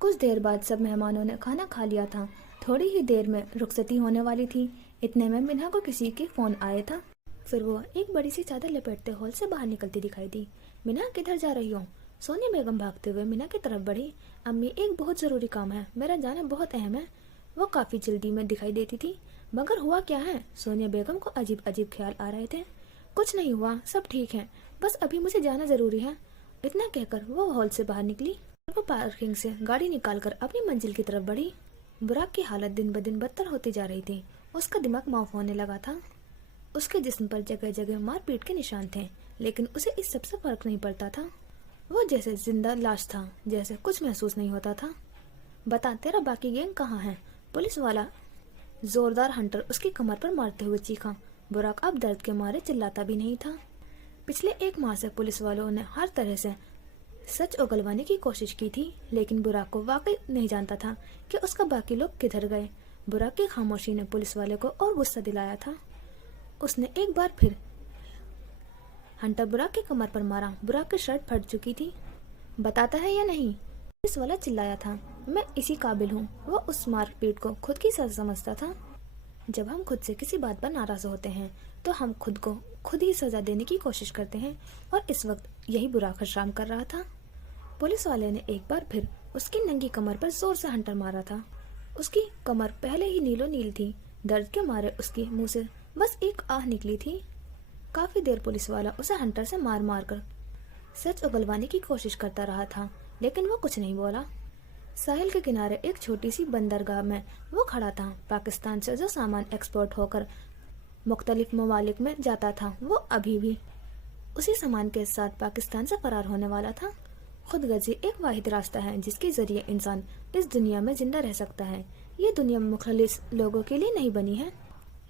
कुछ देर बाद सब मेहमानों ने खाना खा लिया था। थोड़ी ही देर में रुखसती होने वाली थी। इतने में मीना को किसी की फोन आया था। फिर वो एक बड़ी सी चादर लपेटते हॉल से बाहर निकलती दिखाई दी। मीना किधर जा रही हो? सोनिया बेगम भागते हुए मीना की तरफ बढ़ी। अम्मी एक बहुत जरूरी काम है, मेरा जाना बहुत अहम है। वो काफी जल्दी में दिखाई देती थी। मगर हुआ क्या है? सोनिया बेगम को अजीब अजीब ख्याल आ रहे थे। कुछ नहीं हुआ, सब ठीक है, बस अभी मुझे जाना जरूरी है। इतना कहकर वो हॉल से बाहर निकली। वो पार्किंग से गाड़ी निकालकर अपनी मंजिल की तरफ बढ़ी। बुराक की हालत दिन ब दिन बदतर होती जा रही थी। उसका दिमाग माफ होने लगा था। उसके जिस्म पर जगह जगह मारपीट के निशान थे, लेकिन उसे इस सबसे फर्क नहीं पड़ता था। वो जैसे जिंदा लाश था, जैसे कुछ महसूस नहीं होता था। बता, तेरा बाकी गैंग कहाँ है? पुलिस वाला जोरदार हंटर उसकी कमर पर मारते हुए चीखा। बुराक अब दर्द के मारे चिल्लाता भी नहीं था। पिछले 1 माह से पुलिस वालों ने हर तरह से सच उगलवाने की कोशिश की थी, लेकिन बुराक को वाकई नहीं जानता था कि उसका बाकी लोग किधर गए। बुराक की खामोशी ने पुलिस वाले को और गुस्सा दिलाया था। उसने एक बार फिर हंटर बुराक की कमर पर मारा। बुराक की शर्ट फट चुकी थी। बताता है या नहीं? पुलिस वाला चिल्लाया था। मैं इसी काबिल हूँ। वो उस मारपीट को खुद की सजा समझता था। जब हम खुद से किसी बात पर नाराज होते हैं तो हम खुद को खुद ही सजा देने की कोशिश करते हैं, और इस वक्त यही बुराक हशराम कर रहा था। पुलिस वाले ने एक बार फिर उसकी नंगी कमर पर जोर से हंटर मारा था। उसकी कमर पहले ही नीलो नील थी। दर्द के मारे उसके मुंह से बस एक आह निकली थी। काफी देर पुलिस वाला उसे हंटर से मार मार कर सच उगलवाने की कोशिश करता रहा था, लेकिन वो कुछ नहीं बोला। साहिल के किनारे एक छोटी सी बंदरगाह में वो खड़ा था। पाकिस्तान से जो सामान एक्सपोर्ट होकर मुख्तलिफ ममालिक में जाता था, वो अभी भी उसी सामान के साथ पाकिस्तान से फरार होने वाला था। खुदगर्जी एक वाहिद रास्ता है जिसके जरिए इंसान इस दुनिया में जिंदा रह सकता है। ये दुनिया मुखलिस लोगों के लिए नहीं बनी है।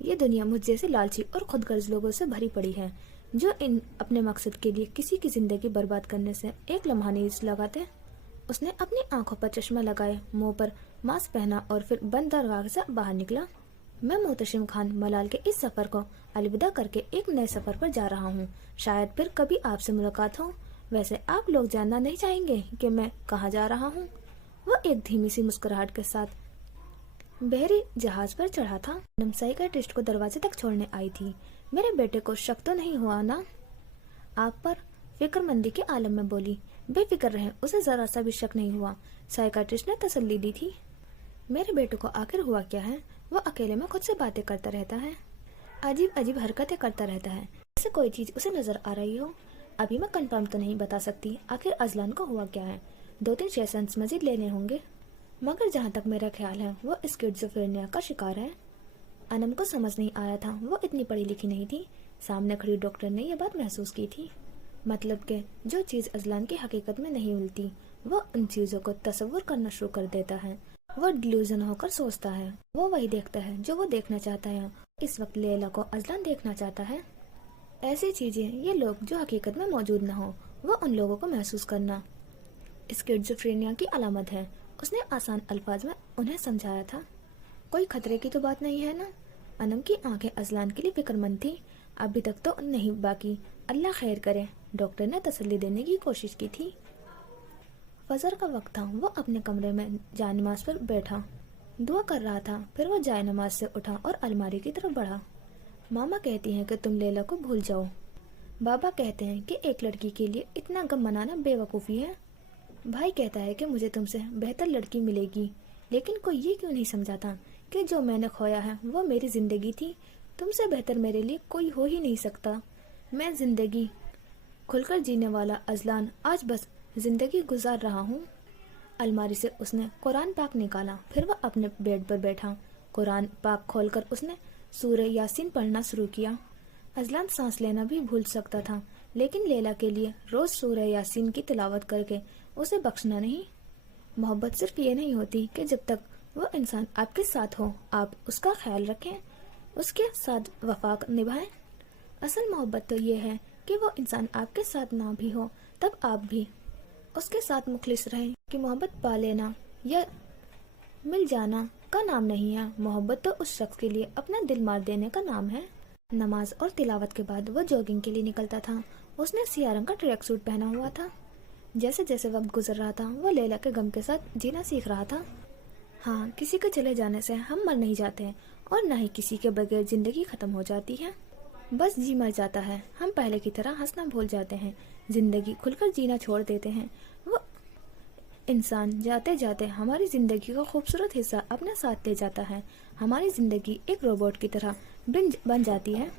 ये दुनिया मुझ जैसे लालची और खुदगर्ज लोगों से भरी पड़ी है, जो इन अपने मकसद के लिए किसी की जिंदगी बर्बाद करने से एक लम्हा नहीं लगाते। उसने अपनी आंखों पर चश्मा लगाए, मुंह पर मास्क पहना और फिर बंद दरगाह से बाहर निकला। मैं मोहतशिम खान मलाल के इस सफर को अलविदा करके एक नए सफर पर जा रहा हूँ। शायद फिर कभी आपसे मुलाकात हो। वैसे आप लोग जानना नहीं चाहेंगे कि मैं कहाँ जा रहा हूँ? वो एक धीमी सी मुस्कुराहट के साथ बहरी जहाज पर चढ़ा था। साइकियाट्रिस्ट को दरवाजे तक छोड़ने आई थी। मेरे बेटे को शक तो नहीं हुआ ना? आप पर फिक्रमंदी के आलम में बोली। बेफिक्र रहें, उसे जरा सा भी शक नहीं हुआ। साइकियाट्रिस्ट ने तसल्ली दी थी। मेरे बेटे को आखिर हुआ क्या है? वो अकेले में खुद से बातें करता रहता है, अजीब अजीब हरकतें करता रहता है, जैसे कोई चीज उसे नजर आ रही हो। अभी मैं कंफर्म तो नहीं बता सकती आखिर अजलान को हुआ क्या है। 2-3 सेशंस मजीद लेने होंगे, मगर जहाँ तक मेरा ख्याल है वो स्किज़ोफ्रेनिया का शिकार है। अनम को समझ नहीं आया था, वो इतनी पढ़ी लिखी नहीं थी। सामने खड़ी डॉक्टर ने यह बात महसूस की थी। मतलब कि जो चीज़ अजलान की हकीकत में नहीं मिलती, वो उन चीज़ों को तस्वुर करना शुरू कर देता है। वो डिल्यूजन होकर सोचता है। वो वही देखता है जो वो देखना चाहता है। इस वक्त लैला को अजलान देखना चाहता है। ऐसी चीजें, ये लोग जो हकीकत में मौजूद न हो, वो उन लोगों को महसूस करना स्किज़ोफ्रेनिया की अलामत है। उसने आसान अल्फाज में उन्हें समझाया था। कोई खतरे की तो बात नहीं है ना? अनम की आंखें अजलान के लिए फिक्रमंद थी। अभी तक तो नहीं, बाकी अल्लाह खैर करे। डॉक्टर ने तसल्ली देने की कोशिश की थी। फजर का वक्त था। वो अपने कमरे में जायनमाज पर बैठा दुआ कर रहा था। फिर वो जायनमाज से उठा और अलमारी की तरफ बढ़ा। मामा कहती हैं कि तुम लैला को भूल जाओ। बाबा कहते हैं कि एक लड़की के लिए इतना गम मनाना बेवकूफ़ी है। भाई कहता है कि मुझे तुमसे बेहतर लड़की मिलेगी, लेकिन कोई ये क्यों नहीं समझाता कि जो मैंने खोया है वो मेरी जिंदगी थी। तुमसे बेहतर मेरे लिए कोई हो ही नहीं सकता। मैं जिंदगी खुलकर जीने वाला अजलान आज बस जिंदगी गुजार रहा हूँ। अलमारी से उसने कुरान पाक निकाला। फिर वह अपने बेड पर बैठा। कुरान पाक खोलकर उसने सूरह यासीन पढ़ना शुरू किया। अजलान सांस लेना भी भूल सकता था, लेकिन लैला के लिए रोज सूरह यासीन की तिलावत करके उसे बख्शना नहीं। मोहब्बत सिर्फ ये नहीं होती कि जब तक वो इंसान आपके साथ हो आप उसका ख्याल रखें, उसके साथ वफा निभाएं। असल मोहब्बत तो ये है कि वो इंसान आपके साथ ना भी हो तब आप भी उसके साथ मुखलिस रहें। कि मोहब्बत पा लेना या मिल जाना का नाम नहीं है। मोहब्बत तो उस शख्स के लिए अपना दिल मार देने का नाम है। नमाज और तिलावत के बाद वो जॉगिंग के लिए निकलता था। उसने सियाह रंग का ट्रैक सूट पहना हुआ था। जैसे जैसे वक्त गुजर रहा था वो लैला के गम के साथ जीना सीख रहा था। हाँ, किसी के चले जाने से हम मर नहीं जाते और न ही किसी के बगैर जिंदगी खत्म हो जाती है। बस जी मर जाता है। हम पहले की तरह हंसना भूल जाते हैं, जिंदगी खुलकर जीना छोड़ देते हैं। वो इंसान जाते जाते हमारी जिंदगी का खूबसूरत हिस्सा अपने साथ ले जाता है। हमारी जिंदगी एक रोबोट की तरह बन जाती है,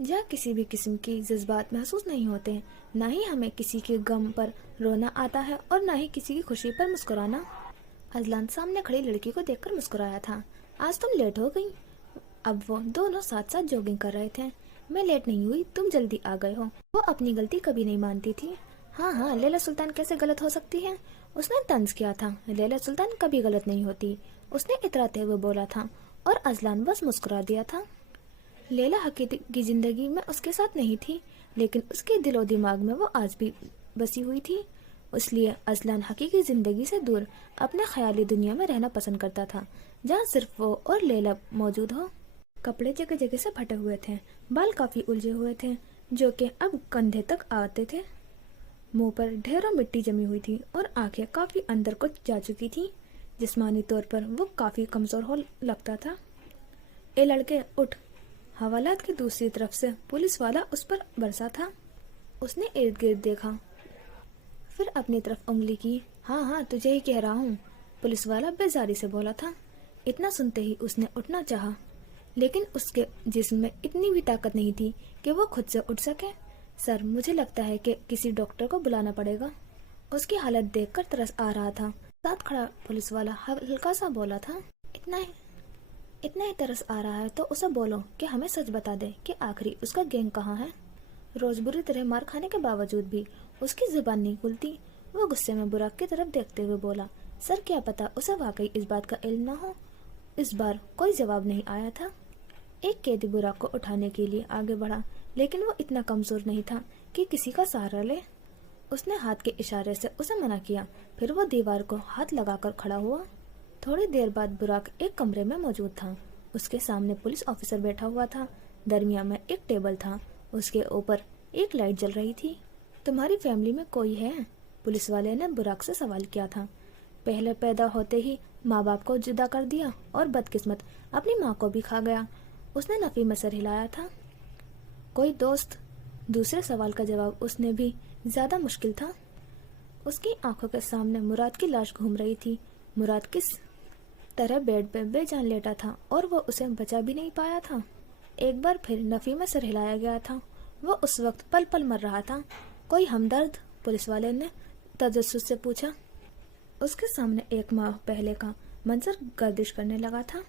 जहाँ किसी भी किस्म की जज्बात महसूस नहीं होते। न ही हमें किसी के गम पर रोना आता है और न ही किसी की खुशी पर मुस्कुराना। अजलान सामने खड़ी लड़की को देखकर मुस्कुराया था। आज तुम लेट हो गई। अब वो दोनों साथ साथ जॉगिंग कर रहे थे। मैं लेट नहीं हुई, तुम जल्दी आ गए हो। वो अपनी गलती कभी नहीं मानती थी। हाँ, लैला सुल्तान कैसे गलत हो सकती है? उसने तंज किया था। लैला सुल्तान कभी गलत नहीं होती, उसने इतराते हुए बोला था, और अजलान बस मुस्कुरा दिया था। लैला हकीकी जिंदगी में उसके साथ नहीं थी, लेकिन उसके दिलो दिमाग में वो आज भी बसी हुई थी। इसलिए अजलान हकीकी जिंदगी से दूर अपने ख्याली दुनिया में रहना पसंद करता था। जहाँ सिर्फ वो और लेला मौजूद हो। कपड़े जगह जगह से फटे हुए थे, बाल काफी उलझे हुए थे जो कि अब कंधे तक आते थे। मुंह पर ढेरों मिट्टी जमी हुई थी और आंखें काफी अंदर को जा चुकी थी। जिस्मानी तौर पर वो काफी कमजोर हो लगता था। ए लड़के उठ। हवालात की दूसरी तरफ से पुलिस वाला उस पर बरसा था। उसने इर्द गिर्द देखा, फिर अपनी तरफ उंगली की। हाँ हाँ, तुझे ही कह रहा हूँ, पुलिस वाला बेजारी से बोला था। इतना सुनते ही उसने उठना चाहा, लेकिन उसके जिस्म में इतनी भी ताकत नहीं थी कि वो खुद से उठ सके। सर, मुझे लगता है कि किसी डॉक्टर को बुलाना पड़ेगा। उसकी हालत देखकर तरस आ रहा था। साथ खड़ा पुलिस वाला हल्का सा बोला था, इतना ही तरस आ रहा है तो उसे बोलो कि हमें सच बता दे कि आखिरी उसका गैंग कहाँ है। रोज बुरी तरह मार खाने के बावजूद भी उसकी जुबान नहीं खुलती। वो गुस्से में बुराक की तरफ देखते हुए बोला, सर क्या पता उसे वाकई इस बात का इल्म न हो। इस बार कोई जवाब नहीं आया था। एक कैदी बुराक को उठाने के लिए आगे बढ़ा, लेकिन वो इतना कमजोर नहीं था कि किसी का सहारा ले। उसने हाथ के इशारे से उसे मना किया, फिर वो दीवार को हाथ लगाकर खड़ा हुआ। थोड़ी देर बाद बुराक एक कमरे में मौजूद था। उसके सामने पुलिस ऑफिसर बैठा हुआ था। दरमियान में एक टेबल था, उसके ऊपर एक लाइट जल रही थी। तुम्हारी फैमिली में कोई है? पुलिस वाले ने बुराक से सवाल किया था। पहले पैदा होते ही माँ बाप को जुदा कर दिया और बदकिस्मत अपनी माँ को भी खा गया। उसने नफी में सर हिलाया था। कोई दोस्त? दूसरे सवाल का जवाब उसने भी ज्यादा मुश्किल था। उसकी आंखों के सामने मुराद की लाश घूम रही थी। मुराद किस तरह बेड पे बेजान लेटा था और वो उसे बचा भी नहीं पाया था। एक बार फिर नफी में सर हिलाया गया था। वो उस वक्त पल पल मर रहा था। कोई हमदर्द? पुलिस वाले ने तजस्सुस से पूछा। उसके सामने एक माह पहले का मंजर गर्दिश करने लगा था।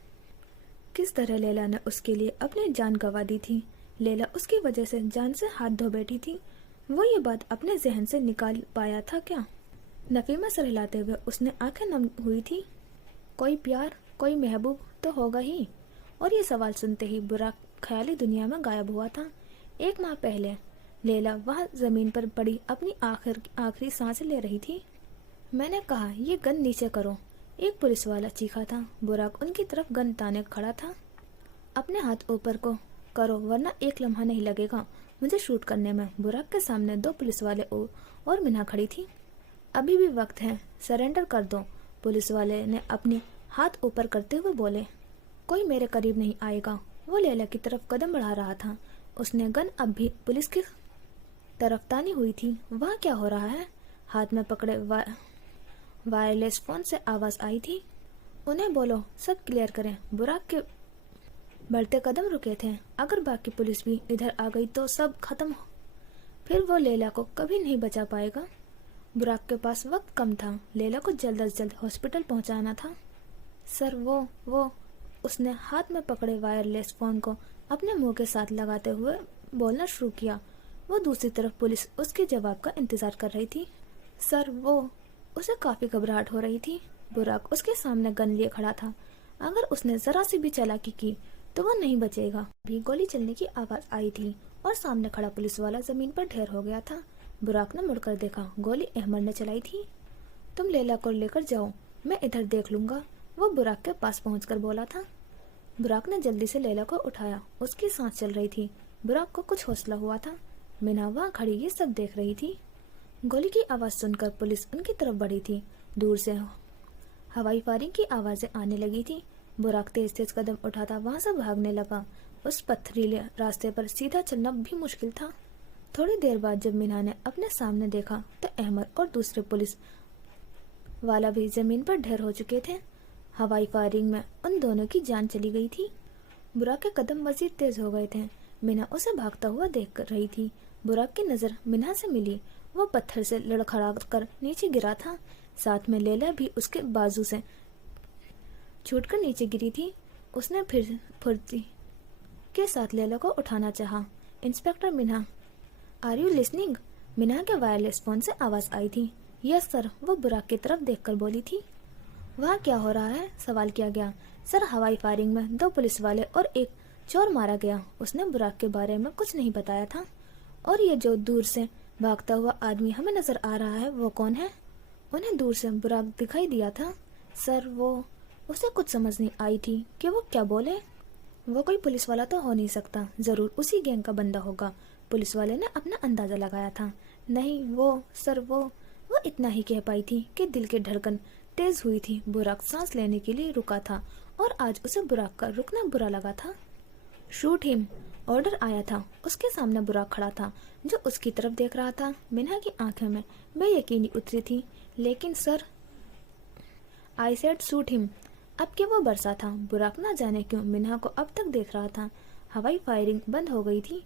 किस तरह लैला ने उसके लिए अपनी जान गंवा दी थी। लैला उसकी वजह से जान से हाथ धो बैठी थी। वो ये बात अपने जहन से निकाल पाया था क्या? नफी में सर हिलाते हुए उसने आंखें नम हुई थी। कोई प्यार, कोई महबूब तो होगा ही। और ये सवाल सुनते ही बुराक ख्याली दुनिया में गायब हुआ था। एक माह पहले लैला वहाँ जमीन पर पड़ी अपनी आखिरी सांस ले रही थी। मैंने कहा, ये गन नीचे करो, एक पुलिस वाला चीखा था। बुराक उनकी तरफ गन ताने खड़ा था। अपने हाथ ऊपर को करो वरना एक लम्हा नहीं लगेगा मुझे शूट करने में। बुराक के सामने दो पुलिस वाले और मिना खड़ी थी। अभी भी वक्त है, सरेंडर कर दो, पुलिस वाले ने अपनी हाथ ऊपर करते हुए बोले। कोई मेरे करीब नहीं आएगा। वो लैला की तरफ कदम बढ़ा रहा था। उसने गन अब भी पुलिस की तरफ तानी हुई थी। वहाँ क्या हो रहा है? हाथ में पकड़े वायरलेस फोन से आवाज आई थी। उन्हें बोलो, सब क्लियर करें। बुराक के बढ़ते कदम रुके थे। अगर बाकी पुलिस भी इधर आ गई तो सब खत्म। फिर वो लैला को कभी नहीं बचा पाएगा। बुराक के पास वक्त कम था। लैला को जल्द अज जल्द हॉस्पिटल पहुंचाना था। सर वो उसने हाथ में पकड़े वायरलेस फोन को अपने मुंह के साथ लगाते हुए बोलना शुरू किया। वो दूसरी तरफ पुलिस उसके जवाब का इंतजार कर रही थी। सर वो उसे काफी घबराहट हो रही थी। बुराक उसके सामने गन लिए खड़ा था। अगर उसने जरा सी भी चालाकी की तो वो नहीं बचेगा। भी गोली चलने की आवाज आई थी और सामने खड़ा पुलिस वाला जमीन पर ढेर हो गया था। बुराक ने मुड़कर देखा। गोली अहमद ने चलाई थी। तुम लैला को लेकर जाओ, मैं इधर देख लूंगा, वो बुराक के पास पहुंचकर बोला था। बुराक ने जल्दी से लैला को उठाया। उसकी सांस चल रही थी। बुराक को कुछ हौसला हुआ था। मीना वहाँ खड़ी ये सब देख रही थी। गोली की आवाज सुनकर पुलिस उनकी तरफ बढ़ी थी। दूर से हवाई फायरिंग की आवाजें आने लगी थी। बुराक तेज तेज कदम उठाता वहां से भागने लगा। उस पथरीले रास्ते पर सीधा चलना भी मुश्किल था। थोड़ी देर बाद जब मीना ने अपने सामने देखा तो अहमद और दूसरे पुलिस वाला भी जमीन पर ढेर हो चुके थे। हवाई फायरिंग में उन दोनों की जान चली गई थी। बुराक के कदम मजीद तेज हो गए थे। मीना उसे भागता हुआ देख रही थी। बुराक की नजर मीना से मिली। वो पत्थर से लड़खड़ा कर नीचे गिरा था। साथ में लैला भी उसके बाजू से छूटकर नीचे गिरी थी। उसने फिर फुर्ती के साथ लैला को उठाना चाहा। Inspector Meena, are you listening? Meena के वायरलेस फोन से आवाज आई थी। यस सर, वो बुराक की तरफ देखकर बोली थी। वहाँ क्या हो रहा है? सवाल किया गया। सर, हवाई फायरिंग में 2 पुलिस वाले और एक चोर मारा गया। उसने बुराक के बारे में कुछ नहीं बताया था। और ये जो दूर से भागता हुआ आदमी हमें नजर आ रहा है वो कौन है? उन्हें दूर से बुराक दिखाई दिया था। सर वो उसे कुछ समझ नहीं आई थी कि वो क्या बोले। वो कोई पुलिस वाला तो हो नहीं सकता, जरूर उसी गैंग का बंदा होगा। पुलिस वाले ने अपना अंदाजा लगाया था। नहीं, वो सर वो इतना ही कह पाई थी कि दिल की धड़कन तेज हुई थी। बुराक सांस लेने के लिए रुका था और आज उसे बुराक का रुकना बुरा लगा था। शूट हिम, ऑर्डर आया था। उसके सामने बुराक खड़ा था जो उसकी तरफ देख रहा था। मिन्हा की आंखों में बेयकीनी उतरी थी। लेकिन sir, I said shoot him. अब के वो बरसा था। बुराक ना जाने क्यों मिन्हा को अब तक देख रहा था। हवाई फायरिंग बंद हो गई थी,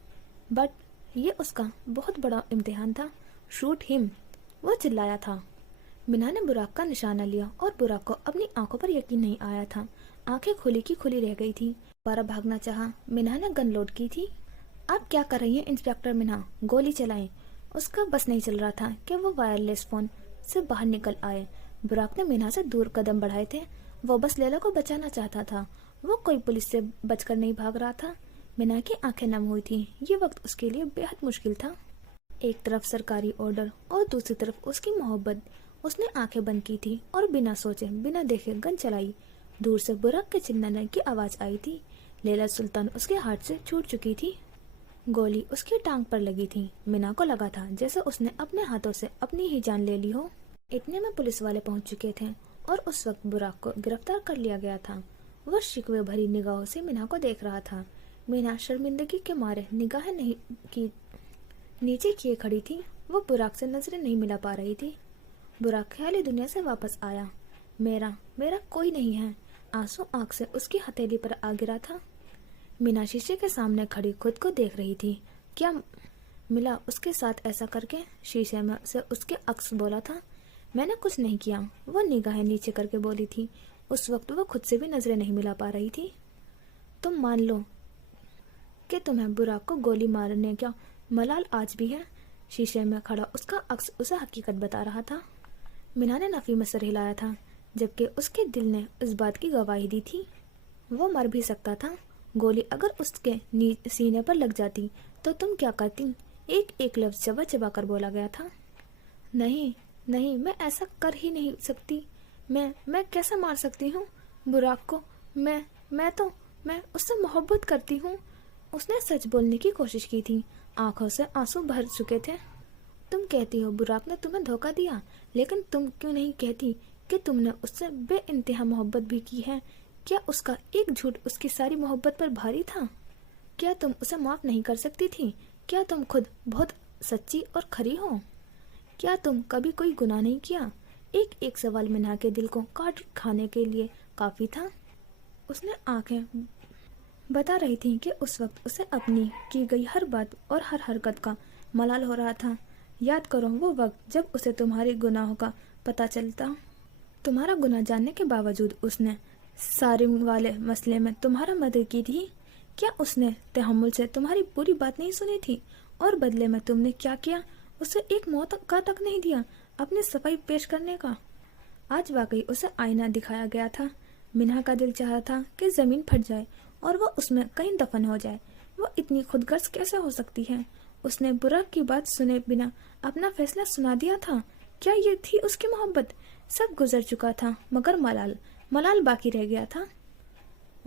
बट ये उसका बहुत बड़ा इम्तिहान था। शूट हिम, वो चिल्लाया था। मिन्हा ने बुराक का निशाना लिया और बुराक को अपनी आंखों पर यकीन नहीं आया था। आंखें खुली की खुली रह गई थी। दोबारा भागना चाहा। मिन्हा ने गन लोड की थी। आप क्या कर रही हैं इंस्पेक्टर मिन्हा? गोली चलाएं। उसका बस नहीं चल रहा था कि वो वायरलेस फोन से बाहर निकल आए। बुराक ने मिन्हा से दूर कदम बढ़ाए थे। वो बस लैला को बचाना चाहता था। वो कोई पुलिस से बचकर नहीं भाग रहा था। मिन्हा की आंखें नम हुई थी। ये वक्त उसके लिए बेहद मुश्किल था। एक तरफ सरकारी ऑर्डर और दूसरी तरफ उसकी मोहब्बत। उसने आंखें बंद की थी और बिना सोचे बिना देखे गन चलाई। दूर से बुराक के चिल्लाने की आवाज आई थी। लैला सुल्तान उसके हाथ से छूट चुकी थी। गोली उसकी टांग पर लगी थी। मिन्हा को लगा था जैसे उसने अपने हाथों से अपनी ही जान ले ली हो। इतने में पुलिस वाले पहुंच चुके थे और उस वक्त बुराक को गिरफ्तार कर लिया गया था। वह शिकवे भरी निगाहों से मिन्हा को देख रहा था। मिन्हा शर्मिंदगी के मारे निगाहें नहीं की नीचे किए खड़ी थी। वो बुराक से नजरें नहीं मिला पा रही थी। बुराक ख्याली दुनिया से वापस आया। मेरा मेरा कोई नहीं है। आंसू आंख से उसकी हथेली पर आ गिरा था। मिन्हा शीशे के सामने खड़ी खुद को देख रही थी। क्या मिला उसके साथ ऐसा करके? शीशे में से उसके अक्स बोला था। मैंने कुछ नहीं किया, वो निगाहें नीचे करके बोली थी। उस वक्त वो खुद से भी नजरें नहीं मिला पा रही थी। तुम मान लो कि तुम्हें बुराक को गोली मारने का मलाल आज भी है। शीशे में खड़ा उसका अक्स उसे हकीकत बता रहा था। मिन्हा ने नफी में सर हिलाया था, जबकि उसके दिल ने इस बात की गवाही दी थी। वो मर भी सकता था। गोली अगर उसके सीने पर लग जाती तो तुम क्या करती? एक एक लफ्ज चबा चबा कर बोला गया था। नहीं नहीं, मैं ऐसा कर ही नहीं सकती। मैं कैसे मार सकती हूँ बुराक को? मैं उससे मोहब्बत करती हूँ। उसने सच बोलने की कोशिश की थी। आंखों से आंसू भर चुके थे। तुम कहती हो बुराक ने तुम्हें धोखा दिया, लेकिन तुम क्यों नहीं कहती कि तुमने उससे बेइंतहा मोहब्बत भी की है? क्या उसका एक झूठ उसकी सारी मोहब्बत पर भारी था? क्या तुम उसे माफ नहीं कर सकती थी? क्या तुम खुद बहुत सच्ची और खरी हो? क्या तुम कभी कोई गुनाह नहीं किया? एक एक सवाल मिन्हा के दिल को काट खाने के लिए काफी था। उसने आंखें बता रही थी कि उस वक्त उसे अपनी की गई हर बात और हर हरकत का मलाल हो रहा था। याद करो वो वक्त जब उसे तुम्हारे गुनाहों का पता चलता। तुम्हारा गुनाह जानने के बावजूद उसने सारिम वाले मसले में तुम्हारा मदद की थी। क्या उसने तहम्मुल से तुम्हारी पूरी बात नहीं सुनी थी? और बदले में तुमने क्या किया? उसे एक मौत का तक नहीं दिया अपनी सफाई पेश करने का। आज वाकई उसे आईना दिखाया गया था। मिन्हा का दिल चाह था कि जमीन फट जाए और वो उसमें कहीं दफन हो जाए। वो इतनी खुदगर्ज कैसे हो सकती है? उसने बुराक की बात सुने बिना अपना फैसला सुना दिया था। क्या ये थी उसकी मोहब्बत? सब गुजर चुका था, मगर मलाल बाकी रह गया था।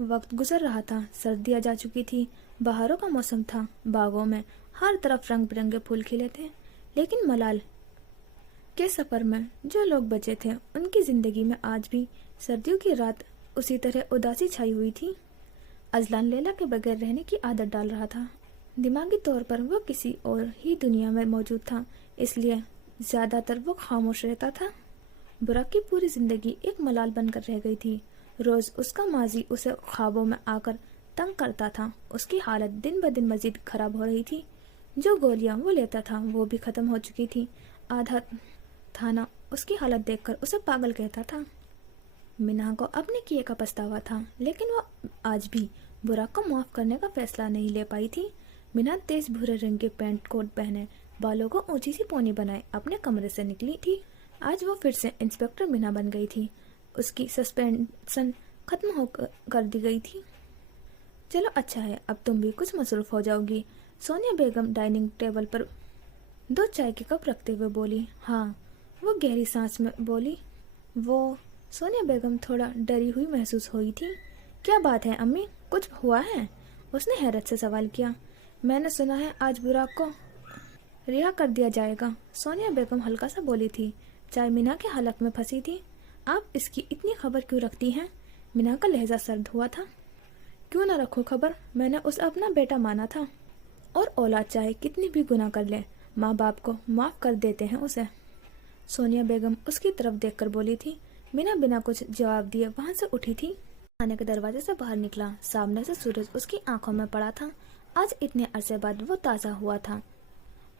वक्त गुजर रहा था। सर्दियां जा चुकी थी। बहारों का मौसम था। बागों में हर तरफ रंग बिरंगे फूल खिले थे। लेकिन मलाल के सफर में जो लोग बचे थे उनकी जिंदगी में आज भी सर्दियों की रात उसी तरह उदासी छाई हुई थी। अजलान लैला के बगैर रहने की आदत डाल रहा था। दिमागी तौर पर वो किसी और ही दुनिया में मौजूद था, इसलिए ज्यादातर वो खामोश रहता था। बुराक की पूरी जिंदगी एक मलाल बनकर रह गई थी। रोज उसका माजी उसे ख्वाबों में आकर तंग करता था। उसकी हालत दिन ब दिन मजीद खराब हो रही थी। जो गोलियां वो लेता था वो भी खत्म हो चुकी थी। आधा थाना उसकी हालत देखकर उसे पागल कहता था। मिन्हा को अपने किए का पछतावा था, लेकिन वो आज भी बुराक को माफ करने का फैसला नहीं ले पाई थी। मिन्हा तेज भूरे रंग के पैंट कोट पहने, बालों को ऊंची सी पोनी बनाए अपने कमरे से निकली थी। आज वो फिर से इंस्पेक्टर मिन्हा बन गई थी। उसकी सस्पेंशन खत्म हो कर दी गई थी। चलो अच्छा है, अब तुम भी कुछ मसरूफ हो जाओगी। सोनिया बेगम डाइनिंग टेबल पर 2 चाय के कप रखते हुए बोली। हाँ, वो गहरी सांस में बोली। वो सोनिया बेगम थोड़ा डरी हुई महसूस हुई थी। क्या बात है अम्मी, कुछ हुआ है? उसने हैरत से सवाल किया। मैंने सुना है आज बुराक को रिहा कर दिया जाएगा। सोनिया बेगम हल्का सा बोली थी। चाय मीना के हलक में फंसी थी। आप इसकी इतनी खबर क्यों रखती हैं? मीना का लहजा सर्द हुआ था। क्यों ना रखूं खबर, मैंने उसे अपना बेटा माना था, और औलाद चाहे कितनी भी गुनाह कर ले, माँ बाप को माफ कर देते हैं उसे। सोनिया बेगम उसकी तरफ देखकर बोली थी। मीना बिना कुछ जवाब दिए वहां से उठी थी। खाने के दरवाजे से बाहर निकला। सामने से सूरज उसकी आंखों में पड़ा था। आज इतने अरसे बाद वो ताज़ा हुआ था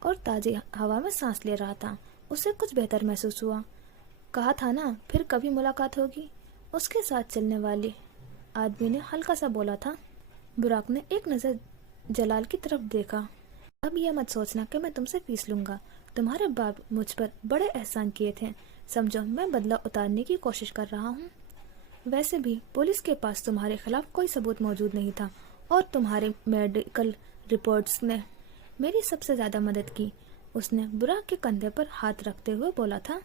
और ताज़ी हवा में सांस ले रहा था। उसे कुछ बेहतर महसूस हुआ। कहा था ना फिर कभी मुलाकात होगी, उसके साथ चलने वाले आदमी ने हल्का सा बोला था। बुराक ने एक नज़र जलाल की तरफ देखा। अब यह मत सोचना कि मैं तुमसे फीस लूंगा। तुम्हारे बाप मुझ पर बड़े एहसान किए थे, समझो मैं बदला उतारने की कोशिश कर रहा हूँ। वैसे भी पुलिस के पास तुम्हारे खिलाफ कोई सबूत मौजूद नहीं था और तुम्हारे मेडिकल रिपोर्ट्स ने मेरी सबसे ज्यादा मदद की। उसने बुराक के कंधे पर हाथ रखते हुए बोला था।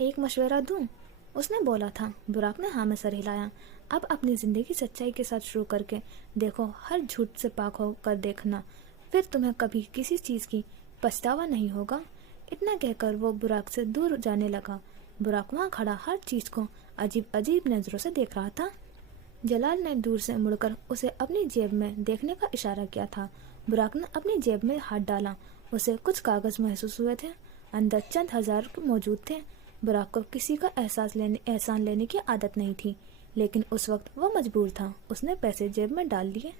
एक मशवरा दूं? उसने बोला था। बुराक ने हाँ में सर हिलाया। अब अपनी जिंदगी सच्चाई के साथ शुरू करके देखो, हर झूठ से पाक होकर देखना, फिर तुम्हें कभी किसी चीज की पछतावा नहीं होगा। इतना कहकर वो बुराक से दूर जाने लगा। बुराक वहाँ खड़ा हर चीज को अजीब अजीब नजरों से देख रहा था। जलाल ने दूर से मुड़कर उसे अपनी जेब में देखने का इशारा किया था। बुराक ने अपनी जेब में हाथ डाला। उसे कुछ कागज महसूस हुए थे। अंदर चंद हजार मौजूद थे। बुराक को किसी का एहसान लेने की आदत नहीं थी, लेकिन उस वक्त वो मजबूर था। उसने पैसे जेब में डाल लिए।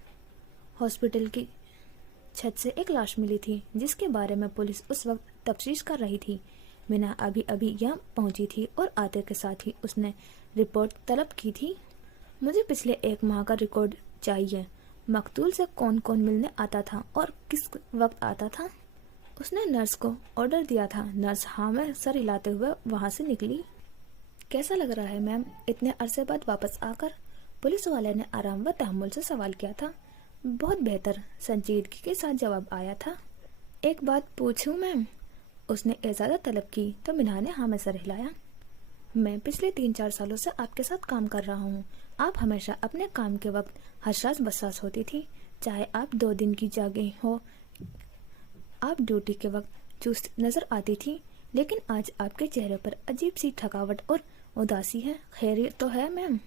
हॉस्पिटल की छत से एक लाश मिली थी, जिसके बारे में पुलिस उस वक्त तफ्तीश कर रही थी। मीना अभी अभी यहाँ पहुंची थी और आते के साथ ही उसने रिपोर्ट तलब की थी। मुझे पिछले 1 माह का रिकॉर्ड चाहिए। मकतूल से कौन कौन मिलने आता था और किस वक्त आता था। उसने नर्स को ऑर्डर दिया था। नर्स हाँ में सर हिलाते हुए वहां से निकली। कैसा लग रहा है मैम, इतने अरसे बाद वापस आकर? पुलिस वाले ने आराम व तहम्मुल से सवाल किया था। बहुत बेहतर, संजीदगी के साथ जवाब आया था। एक बात पूछूं मैम? उसने इजाजत तलब की तो मीना ने हाँ में सर हिलाया। मैं पिछले 3-4 सालों से आपके साथ काम कर रहा हूँ। आप हमेशा अपने काम के वक्त हशरास बसास होती थी, चाहे आप 2 दिन की जागे हो। आप ड्यूटी के वक्त चुस्त नजर आती थी, लेकिन आज आपके चेहरे पर अजीब सी थकावट और उदासी है। खैरियत तो है मैम?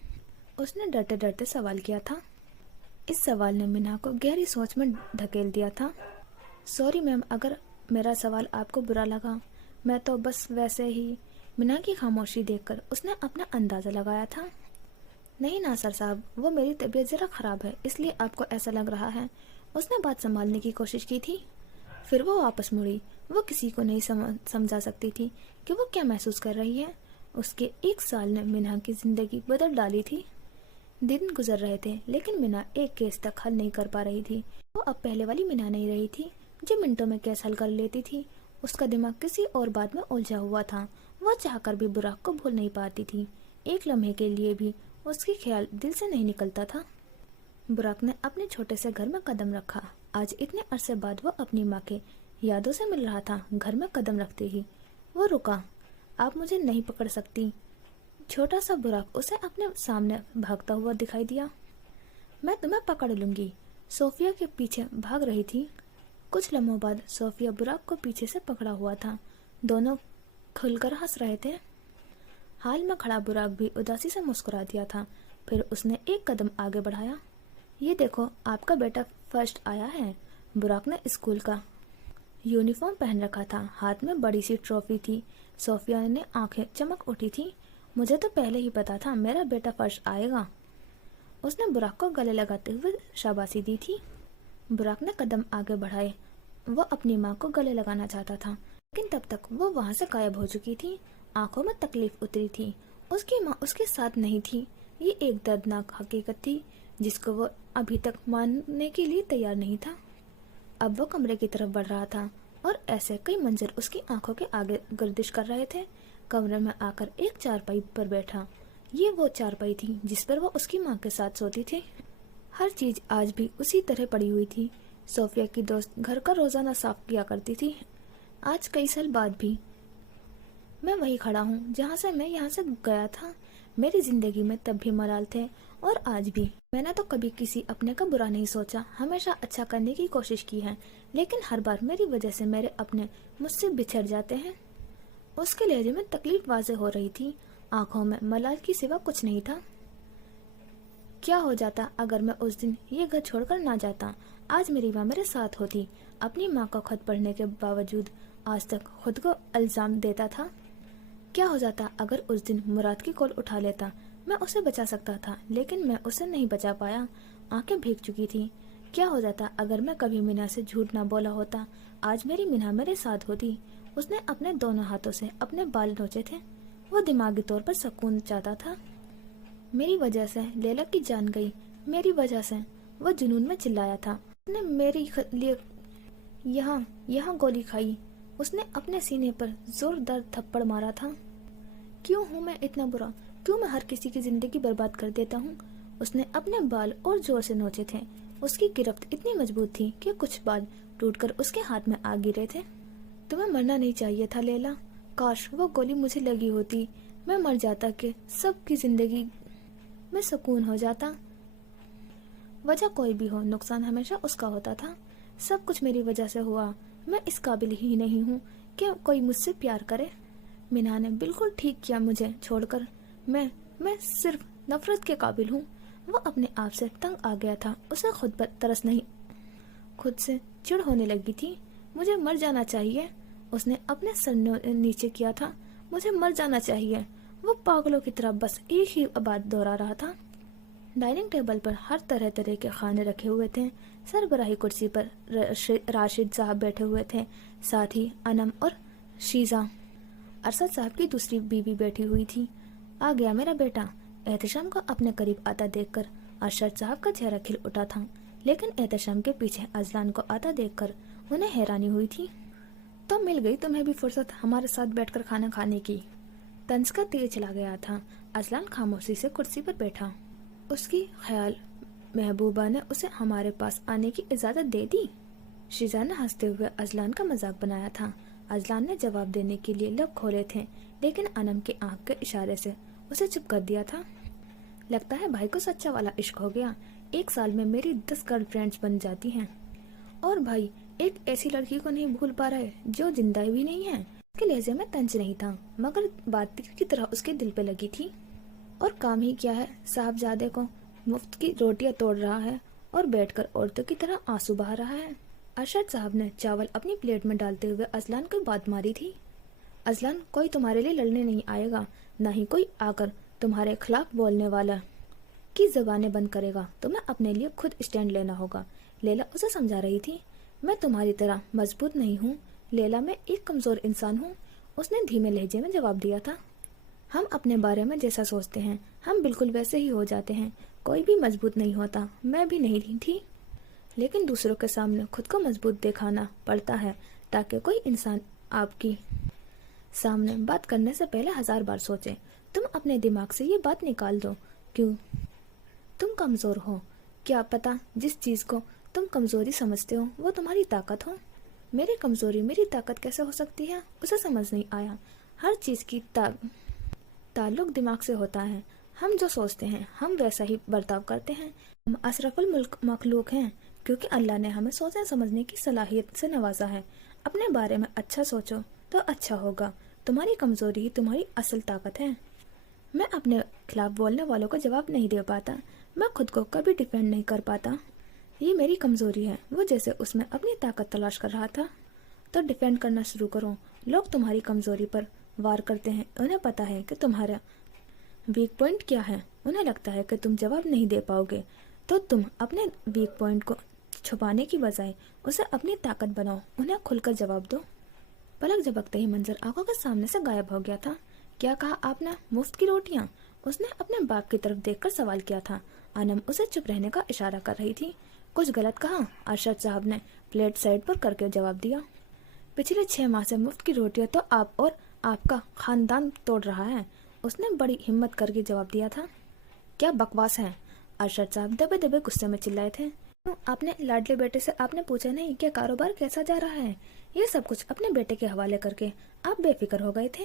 उसने डरते डरते सवाल किया था। इस सवाल ने मीना को गहरी सोच में धकेल दिया था। सॉरी मैम, अगर मेरा सवाल आपको बुरा लगा। मैं तो बस वैसे ही। मीना की खामोशी देखकर उसने अपना अंदाजा लगाया था। नहीं नासर साहब, वो मेरी तबीयत जरा खराब है, इसलिए आपको ऐसा लग रहा है। उसने बात संभालने की कोशिश की थी, फिर वो वापस मुड़ी। वो किसी को नहीं समझा सकती थी कि वो क्या महसूस कर रही है। उसके 1 साल ने मीना की जिंदगी बदल डाली थी। दिन गुजर रहे थे, लेकिन मीना एक केस तक हल नहीं कर पा रही थी। वो अब पहले वाली मीना नहीं रही थी, जो मिनटों में केस हल कर लेती थी। उसका दिमाग किसी और बात में उलझा हुआ था। वो चाहकर भी बुराक को भूल नहीं पाती थी। एक लम्हे के लिए भी उसकी ख्याल दिल से नहीं निकलता था। बुराक ने अपने छोटे से घर में कदम रखा। आज इतने अरसे बाद वो अपनी माँ के यादों से मिल रहा था। घर में कदम रखते ही वो रुका। आप मुझे नहीं पकड़ सकती। छोटा सा बुराक उसे अपने सामने भागता हुआ दिखाई दिया। मैं तुम्हें पकड़ लूंगी। सोफिया के पीछे भाग रही थी। कुछ लम्हों बाद सोफिया बुराक को पीछे से पकड़ा हुआ था। दोनों खुलकर हंस रहे थे। हाल में खड़ा बुराक भी उदासी से मुस्कुरा दिया था। फिर उसने एक कदम आगे बढ़ाया। ये देखो, आपका बेटा फर्स्ट आया है। बुराक ने स्कूल का यूनिफॉर्म पहन रखा था। हाथ में बड़ी सी ट्रॉफी थी। सोफिया ने आंखें चमक उठी थी। मुझे तो पहले ही पता था मेरा बेटा फर्स्ट आएगा। उसने बुराक को गले लगाते हुए शाबाशी दी थी। बुराक ने कदम आगे बढ़ाए। वो अपनी माँ को गले लगाना चाहता था, लेकिन तब तक वो वहाँ से गायब हो चुकी थी। आंखों में तकलीफ उतरी थी। उसकी माँ उसके साथ नहीं थी। ये एक दर्दनाक हकीकत थी जिसको वो अभी तक मानने के लिए तैयार नहीं था। अब वो कमरे की तरफ बढ़ रहा था और ऐसे कई मंजर उसकी आंखों के आगे गर्दिश कर रहे थे। कमरे में आकर एक चारपाई पर बैठा। ये वो चारपाई थी जिस पर वो उसकी माँ के साथ सोती थी। हर चीज आज भी उसी तरह पड़ी हुई थी। सोफिया की दोस्त घर का रोजाना साफ किया करती थी। आज कई साल बाद भी मैं वही खड़ा हूँ जहाँ से मैं यहाँ से गया था। मेरी जिंदगी में तब भी मलाल थे और आज भी। मैंने तो कभी किसी अपने का बुरा नहीं सोचा, हमेशा अच्छा करने की कोशिश की है, लेकिन हर बार मेरी वजह से मेरे अपने मुझसे बिछड़ जाते हैं। उसके लहजे में तकलीफ वाज़ेह हो रही थी, आंखों में मलाल की सिवा कुछ नहीं था। क्या हो जाता अगर मैं उस दिन ये घर छोड़कर ना जाता? आज मेरी माँ मेरे साथ होती। अपनी माँ का खत पढ़ने के बावजूद आज तक खुद को इल्जाम देता था। क्या हो जाता अगर उस दिन मुराद की कॉल उठा लेता? मैं उसे बचा सकता था, लेकिन मैं उसे नहीं बचा पाया। आंखें भीग चुकी थी। क्या हो जाता अगर मैं कभी मीना से झूठ ना बोला होता? आज मेरी मीना मेरे साथ होती। उसने अपने दोनों हाथों से अपने बाल नोचे थे। वो दिमागी तौर पर सुकून चाहता था। मेरी वजह से लैला की जान गई, मेरी वजह से वो जुनून में चिल्लाया था। उसने मेरे लिए यहाँ गोली खाई। उसने अपने सीने पर जोरदार थप्पड़ मारा था। क्यों हूँ मैं इतना बुरा? क्यों मैं हर किसी की जिंदगी बर्बाद कर देता हूँ? उसने अपने बाल और जोर से नोचे थे। उसकी गिरफ्त इतनी मजबूत थी कि कुछ बाल टूटकर उसके हाथ में आ गिरे थे। तुम्हें मरना नहीं चाहिए था लैला। काश वो गोली मुझे लगी होती, मैं मर जाता कि सबकी जिंदगी में सुकून हो जाता। वजह कोई भी हो, नुकसान हमेशा उसका होता था। सब कुछ मेरी वजह से हुआ। मैं इस काबिल ही नहीं हूँ कि कोई मुझसे प्यार करे। मीना ने बिल्कुल ठीक किया मुझे छोड़कर। मैं सिर्फ नफरत के काबिल हूँ। वो अपने आप से तंग आ गया था। उसे खुद पर तरस नहीं, खुद से चिढ़ होने लगी थी। मुझे मर जाना चाहिए। उसने अपने सर नीचे किया था। मुझे मर जाना चाहिए। वो पागलों की तरह बस एक ही बात दोहरा रहा था। डाइनिंग टेबल पर हर तरह तरह के खाने रखे हुए थे। सरबराही कुर्सी पर राशिद साहब बैठे हुए थे, साथ ही अनम और शीजा। अरशद साहब की दूसरी बीवी बैठी हुई थी। आ गया मेरा बेटा। एहतशाम को अपने करीब आता देखकर अरशद साहब का चेहरा खिल उठा था, लेकिन एहतशाम के पीछे अजलान को आता देखकर उन्हें हैरानी हुई थी। तो मिल गई तुम्हें भी फुर्सत हमारे साथ बैठकर खाना खाने की। तंज का तीर चला गया था। अजलान खामोशी से कुर्सी पर बैठा। उसकी ख्याल महबूबा ने उसे हमारे पास आने की इजाजत दे दी। शीजा ने हंसते हुए अजलान का मजाक बनाया था। अजलान ने जवाब देने के लिए लब खोले थे, लेकिन अनम की आंख के इशारे से उसे चुप कर दिया था। लगता है भाई को सच्चा वाला इश्क हो गया। 1 साल में मेरी 10 गर्लफ्रेंड्स बन जाती हैं, और भाई एक ऐसी लड़की को नहीं भूल पा रहे जो जिंदा भी नहीं है। उसके लहजे में तंज नहीं था, मगर बात की तरह उसके दिल पे लगी थी। और काम ही क्या है, साहबजादे को मुफ्त की रोटियां तोड़ रहा है और बैठकर औरतों की तरह आंसू बहा रहा है। अरशद साहब ने चावल अपनी प्लेट में डालते हुए अजलान को बात मारी थी। अजलान, कोई तुम्हारे लिए लड़ने नहीं आएगा, ना ही कोई आकर तुम्हारे खिलाफ बोलने वाला की जबानें बंद करेगा। तुम्हें अपने लिए खुद स्टैंड लेना होगा। लैला उसे समझा रही थी। मैं तुम्हारी तरह मजबूत नहीं हूँ लैला, मैं एक कमजोर इंसान हूँ। उसने धीमे लहजे में जवाब दिया था। हम अपने बारे में जैसा सोचते हैं हम बिल्कुल वैसे ही हो जाते हैं। कोई भी मजबूत नहीं होता, मैं भी नहीं थी, लेकिन दूसरों के सामने खुद को मजबूत दिखाना पड़ता है ताकि कोई इंसान आपकी सामने बात करने से पहले 1000 बार सोचे। तुम अपने दिमाग से ये बात निकाल दो, क्यों तुम कमजोर हो। क्या पता जिस चीज को तुम कमजोरी समझते हो वो तुम्हारी ताकत हो। मेरी कमजोरी मेरी ताकत कैसे हो सकती है? उसे समझ नहीं आया। हर चीज की ताल्लुक दिमाग से होता है। हम जो सोचते हैं हम वैसा ही बर्ताव करते हैं। हम अशरफुल मखलूक हैं क्योंकि अल्लाह ने हमें सोचने समझने की सलाहियत से नवाजा है। अपने बारे में अच्छा सोचो तो अच्छा होगा। तुम्हारी कमजोरी ही तुम्हारी असल ताकत है। मैं अपने खिलाफ बोलने वालों को जवाब नहीं दे पाता। मैं खुद को कभी डिफेंड नहीं कर पाता। ये मेरी कमजोरी है। वो जैसे उसमें अपनी ताकत तलाश कर रहा था। तो डिफेंड करना शुरू करो। लोग तुम्हारी कमजोरी पर वार करते हैं। उन्हें पता है कि तुम्हारा वीक पॉइंट क्या है। उन्हें लगता है कि तुम जवाब नहीं दे पाओगे, तो तुम अपने वीक पॉइंट को छुपाने की बजाय उसे अपनी ताकत बनाओ। उन्हें खुलकर जवाब दो। पलक झपकते ही मंजर आंखों के सामने से गायब हो गया था। क्या कहा आपने? मुफ्त की रोटियां? उसने अपने बाप की तरफ देखकर सवाल किया था। अनम उसे चुप रहने का इशारा कर रही थी। कुछ गलत कहा? अरशद साहब ने प्लेट साइड पर करके जवाब दिया। पिछले 6 माह से मुफ्त की रोटियां तो आप और आपका खानदान तोड़ रहा है। उसने बड़ी हिम्मत करके जवाब दिया था। क्या बकवास है? अरशद साहब दबे दबे गुस्से में चिल्लाए थे। आपने लाडले बेटे से आपने पूछा नहीं कि कारोबार कैसा जा रहा है? ये सब कुछ अपने बेटे के हवाले करके आप बेफिक्र हो गए थे।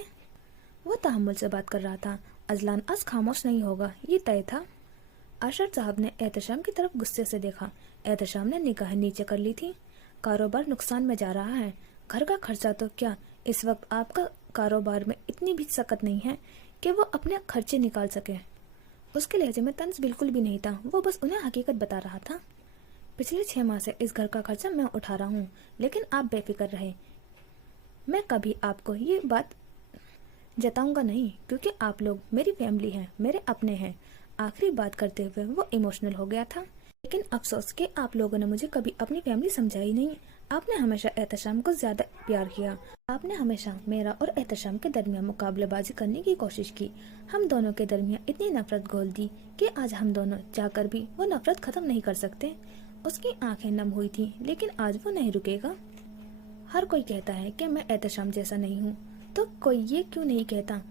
वो तहम्मुल से बात कर रहा था। अजलान आज खामोश नहीं होगा, ये तय था। अरशद साहब ने एहतशाम की तरफ गुस्से से देखा। एहतशाम ने निगाहें नीचे कर ली थी। कारोबार नुकसान में जा रहा है। घर का खर्चा तो क्या इस वक्त आपका कारोबार में इतनी भी सकत नहीं है कि वो अपने खर्चे निकाल सके। उसके लहजे में तंज बिल्कुल भी नहीं था, वो बस उन्हें हकीकत बता रहा था। पिछले 6 माह से इस घर का खर्चा मैं उठा रहा हूँ, लेकिन आप बेफिक्र रहे, मैं कभी आपको ये बात जताऊंगा नहीं, क्योंकि आप लोग मेरी फैमिली हैं, मेरे अपने हैं। आखिरी बात करते हुए वो इमोशनल हो गया था। लेकिन अफसोस कि आप लोगों ने मुझे कभी अपनी फैमिली समझाई नहीं। आपने हमेशा एहतशाम को ज्यादा प्यार किया। आपने हमेशा मेरा और एहतशाम के दरमियान मुकाबलेबाजी करने की कोशिश की। हम दोनों के दरमियान इतनी नफरत घोल दी कि आज हम दोनों चाहकर भी वो नफरत खत्म नहीं कर सकते। उसकी आंखें नम हुई थी, लेकिन आज वो नहीं रुकेगा। हर कोई कहता है कि मैं एहतशाम जैसा नहीं हूँ, तो कोई ये क्यों नहीं कहता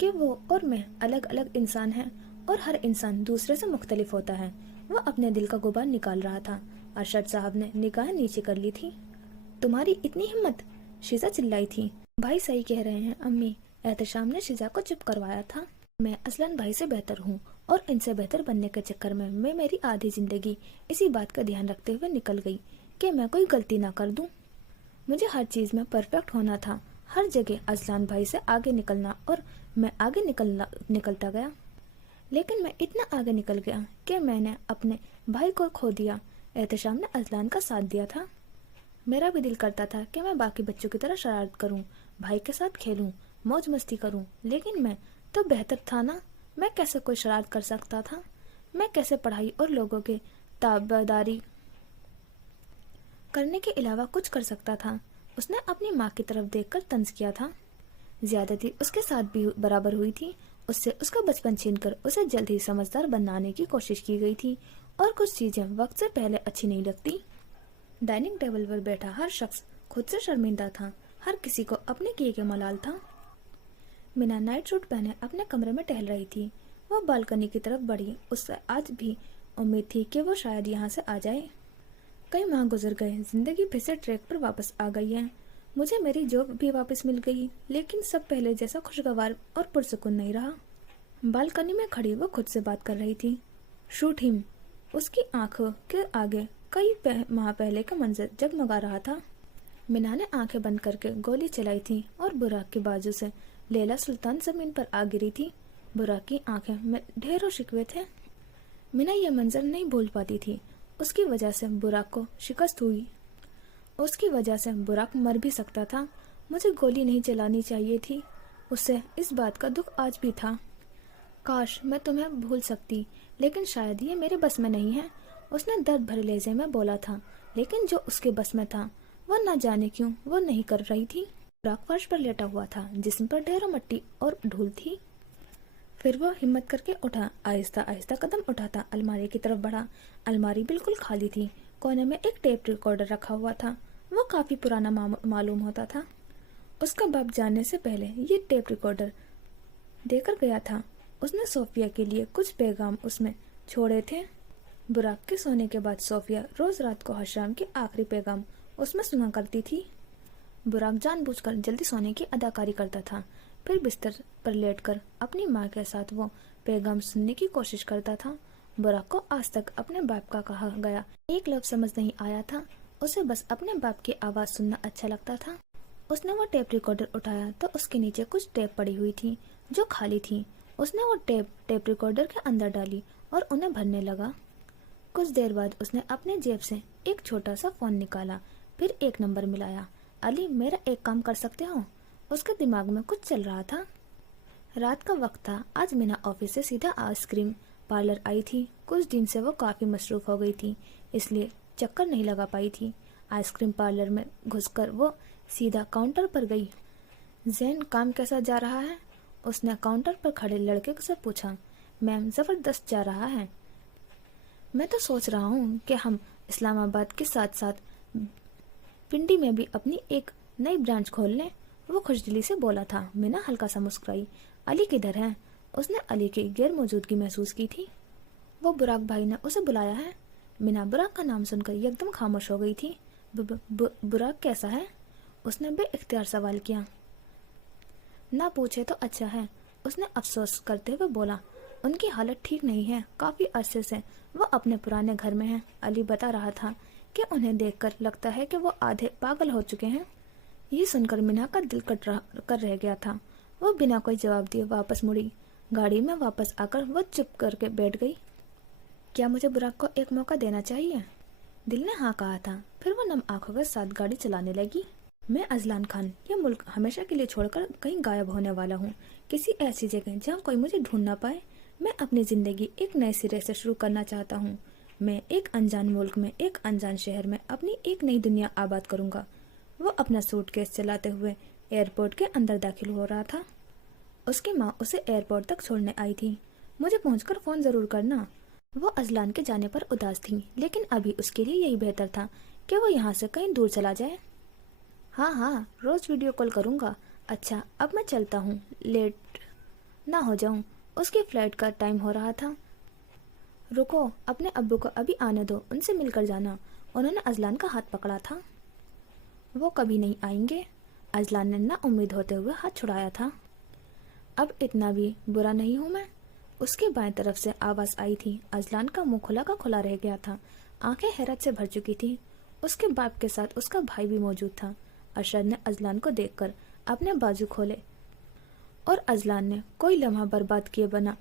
कि वो और मैं अलग अलग इंसान हैं, और हर इंसान दूसरे से मुख्तलिफ होता है। वो अपने दिल का गुबार निकाल रहा था। अरशद साहब ने निगाहें नीचे कर ली थी। तुम्हारी इतनी हिम्मत, शीजा चिल्लाई थी। भाई सही कह रहे हैं अम्मी, एहतशाम ने शीजा को चुप करवाया था। मैं असलन भाई से बेहतर हूँ, और इनसे बेहतर बनने के चक्कर में मैं मेरी आधी जिंदगी इसी बात का ध्यान रखते हुए निकल गई कि मैं कोई गलती ना कर दूं। मुझे हर चीज में परफेक्ट होना था, हर जगह अजलान भाई से आगे निकलना, और मैं आगे निकलता गया। लेकिन मैं इतना आगे निकल गया कि मैंने अपने भाई को खो दिया। एहतशाम ने अजलान का साथ दिया था। मेरा भी दिल करता था कि मैं बाकी बच्चों की तरह शरारत करूं, भाई के साथ खेलूं, मौज मस्ती करूं, लेकिन मैं तो बेहतर था ना। मैं कैसे कोई शरारत कर सकता था? मैं कैसे पढ़ाई और लोगों के ताबेदारी करने के अलावा कुछ कर सकता था? उसने अपनी माँ की तरफ देखकर तंज किया था। ज्यादती उसके साथ भी बराबर हुई थी। उससे उसका बचपन छीनकर उसे जल्द ही समझदार बनाने की कोशिश की गई थी, और कुछ चीजें वक्त से पहले अच्छी नहीं लगती। डाइनिंग टेबल पर बैठा हर शख्स खुद से शर्मिंदा था। हर किसी को अपने किए के मलाल था। मीना नाइट सूट पहने अपने कमरे में टहल रही थी। वो बालकनी की तरफ बढ़ी। उससे आज भी उम्मीद थी कि वो शायद यहाँ से आ जाए। कई माह गुजर गए, जिंदगी फिर से ट्रैक पर वापस आ गई है। मुझे मेरी जॉब भी वापस मिल गई, लेकिन सब पहले जैसा खुशगवार और पुरसुकून नहीं रहा। बालकनी में खड़ी वो खुद से बात कर रही थी। Shoot him. उसकी आंखों के आगे कई माह पहले का मंजर जगमगा रहा था। मीना ने आंखें बंद करके गोली चलाई थी, और बुराक के बाजू से लैला सुल्तान जमीन पर आ गिरी थी। बुराक की आंखें में ढेरों शिकवे थे। मीना यह मंजर नहीं भूल पाती थी। उसकी वजह से बुराक को शिकस्त हुई। उसकी वजह से बुराक मर भी सकता था। मुझे गोली नहीं चलानी चाहिए थी। उसे इस बात का दुख आज भी था। काश मैं तुम्हें भूल सकती, लेकिन शायद ये मेरे बस में नहीं है। उसने दर्द भरे लहजे में बोला था, लेकिन जो उसके बस में था वह न जाने क्यों वो नहीं कर रही थी। बुराक फर्श पर लेटा हुआ था, जिसम पर ढेरों मिट्टी और धूल थी। फिर वो हिम्मत करके उठा, आहिस्ता आहिस्ता कदम उठाता अलमारी की तरफ बढ़ा। अलमारी बिल्कुल खाली थी। कोने में एक टेप रिकॉर्डर रखा हुआ था। वो काफी पुराना मालूम होता था। उसका बाप जाने से पहले ये टेप रिकॉर्डर देकर गया था। उसने सोफिया के लिए कुछ पैगाम उसमें छोड़े थे। बुराक के सोने के बाद सोफिया रोज रात को हशाम के आखिरी पैगाम उसमें सुना करती थी। बुराक जानबूझकर जल्दी सोने की अदाकारी करता था, फिर बिस्तर पर लेटकर अपनी माँ के साथ वो पैगाम सुनने की कोशिश करता था। बुराक को आज तक अपने बाप का कहा गया एक लफ्ज समझ नहीं आया था। उसे बस अपने बाप की आवाज सुनना अच्छा लगता था। उसने वो टेप रिकॉर्डर उठाया तो उसके नीचे कुछ टेप पड़ी हुई थी जो खाली थी। उसने वो टेप रिकॉर्डर के अंदर डाली और उन्हें भरने लगा। कुछ देर बाद उसने अपने जेब से एक छोटा सा फोन निकाला, फिर एक नंबर मिलाया। अली, मेरा एक काम कर सकते हो? उसके दिमाग में कुछ चल रहा था। रात का वक्त था। आज मीना ऑफिस से सीधा आइसक्रीम पार्लर आई थी। कुछ दिन से वो काफी मसरूफ हो गई थी, इसलिए चक्कर नहीं लगा पाई थी। आइसक्रीम पार्लर में घुसकर वो सीधा काउंटर पर गई। जैन, काम कैसा जा रहा है? उसने काउंटर पर खड़े लड़के से पूछा। मैम, जबरदस्त जा रहा है। मैं तो सोच रहा हूँ कि हम इस्लामाबाद के साथ साथ पिंडी में भी अपनी एक नई ब्रांच खोल लें। वो खुशदिली से बोला था। मीना हल्का सा मुस्कुराई। अली किधर है? उसने अली की गैर मौजूदगी महसूस की थी। वो बुराक भाई ने उसे बुलाया है। मीना बुराक का नाम सुनकर एकदम खामोश हो गई थी। बुराक कैसा है? उसने बेइख्तियार सवाल किया। ना पूछे तो अच्छा है। उसने अफसोस करते हुए बोला, उनकी हालत ठीक नहीं है, काफी अरसे से वो अपने पुराने घर में हैं। अली बता रहा था कि उन्हें देखकर लगता है कि वो आधे पागल हो चुके हैं। ये सुनकर मीना का दिल कर रह गया था। वो बिना कोई जवाब दिए वापस मुड़ी। गाड़ी में वापस आकर वो चुप करके बैठ गई। क्या मुझे बुराक को एक मौका देना चाहिए? दिल ने हाँ कहा था। फिर वो नम आंखों के साथ गाड़ी चलाने लगी। मैं अजलान खान ये मुल्क हमेशा के लिए छोड़कर कहीं गायब होने वाला हूँ, किसी ऐसी जगह जहाँ कोई मुझे ढूंढ ना पाए। मैं अपनी जिंदगी एक नए सिरे से शुरू करना चाहता हूँ। मैं एक अनजान मुल्क में, एक अनजान शहर में अपनी एक नई दुनिया आबाद करूंगा। वो अपना सूटकेस चलाते हुए एयरपोर्ट के अंदर दाखिल हो रहा था। उसकी माँ उसे एयरपोर्ट तक छोड़ने आई थी। मुझे पहुंचकर फोन जरूर करना। वो अजलान के जाने पर उदास थी, लेकिन अभी उसके लिए यही बेहतर था कि वो यहाँ से कहीं दूर चला जाए। हाँ हाँ, रोज वीडियो कॉल करूँगा। अच्छा, अब मैं चलता हूँ, लेट ना हो जाऊँ। उसकी फ्लाइट का टाइम हो रहा था। रुको, अपने अब्बू को अभी आने दो, उनसे मिलकर जाना। उन्होंने अजलान का हाथ पकड़ा था। वो कभी नहीं आएंगे। अजलान ने ना उम्मीद होते हुए हाथ छुड़ाया था। अब इतना भी बुरा नहीं हूँ मैं। उसकी बाएं तरफ से आवाज आई थी। अजलान का मुंह खुला का खुला रह गया था। आंखें हैरत से भर चुकी थी। उसके बाप के साथ उसका भाई भी मौजूद था। अरशद ने अजलान को देखकर अपने बाजू खोले और अजलान ने कोई लम्हा बर्बाद किए बना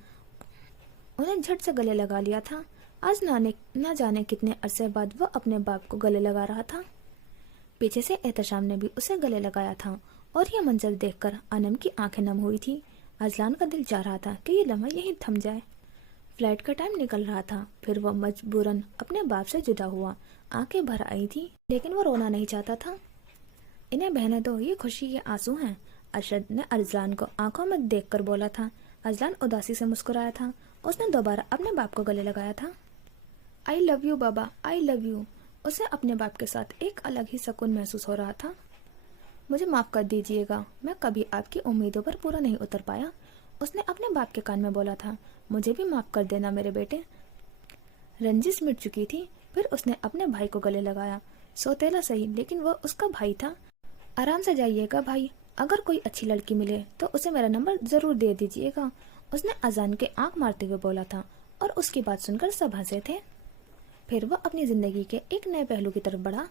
उन्हें झट से गले लगा लिया था। आज न जाने कितने अरसे बाद वो अपने बाप को गले लगा रहा था। पीछे से एहतशाम ने भी उसे गले लगाया था और यह मंजर देखकर अनम की आंखें नम हुई थी। अजलान का दिल चाह रहा था कि ये लम्हा यहीं थम जाए। फ्लाइट का टाइम निकल रहा था। फिर वो मजबूरन अपने बाप से जुदा हुआ। आंखें भर आई थी, लेकिन वो रोना नहीं चाहता था। इन्हें बहने दो, ये खुशी ये आंसू हैं। अरशद ने अजलान को आंखों में देखकर बोला था। अजलान उदासी से मुस्कुराया था। उसने दोबारा अपने बाप को गले लगाया था। I love you Baba, I love you. उसे अपने बाप के साथ एक अलग ही सुकून महसूस हो रहा था। मुझे माफ कर दीजिएगा, मैं कभी आपकी उम्मीदों पर पूरा नहीं उतर पाया। उसने अपने बाप के कान में बोला था। मुझे भी माफ कर देना मेरे बेटे। रंजिश मिट चुकी थी। फिर उसने अपने भाई को गले लगाया। सौतेला सही, लेकिन वो उसका भाई था। आराम से जाइएगा भाई, अगर कोई अच्छी लड़की मिले तो उसे मेरा नंबर जरूर दे दीजिएगा। उसने अजान के आंख मारते हुए बोला था और उसकी बात सुनकर सब हंसे थे। फिर वो अपनी जिंदगी के एक नए पहलू की तरफ बढ़ा।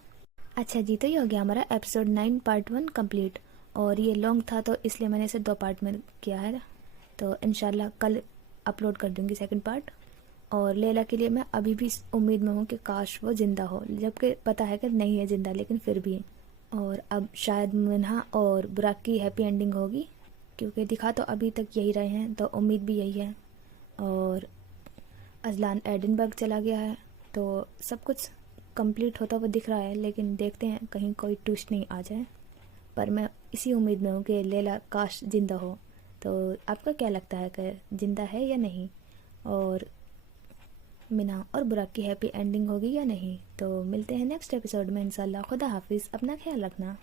अच्छा जी, तो ये हो गया हमारा एपिसोड 9 पार्ट 1 कंप्लीट। और ये लॉन्ग था तो इसलिए मैंने इसे 2 पार्ट में किया है। तो इंशाल्लाह कल अपलोड कर दूंगी सेकंड पार्ट। और लैला के लिए मैं अभी भी उम्मीद में हूँ कि काश वो जिंदा हो, जबकि पता है कि नहीं है जिंदा, लेकिन फिर भी। और अब शायद मिन्हा और बुराक की हैप्पी एंडिंग होगी, क्योंकि दिखा तो अभी तक यही रहे हैं, तो उम्मीद भी यही है। और अजलान एडिनबर्ग चला गया है, तो सब कुछ कंप्लीट होता हुआ दिख रहा है, लेकिन देखते हैं कहीं कोई ट्विस्ट नहीं आ जाए। पर मैं इसी उम्मीद में हूँ कि लैला काश जिंदा हो। तो आपका क्या लगता है कि जिंदा है या नहीं, और मिन्हा और बुराक की हैप्पी एंडिंग होगी या नहीं? तो मिलते हैं नेक्स्ट एपिसोड में इंशाल्लाह। खुदा हाफिज़, अपना ख्याल रखना।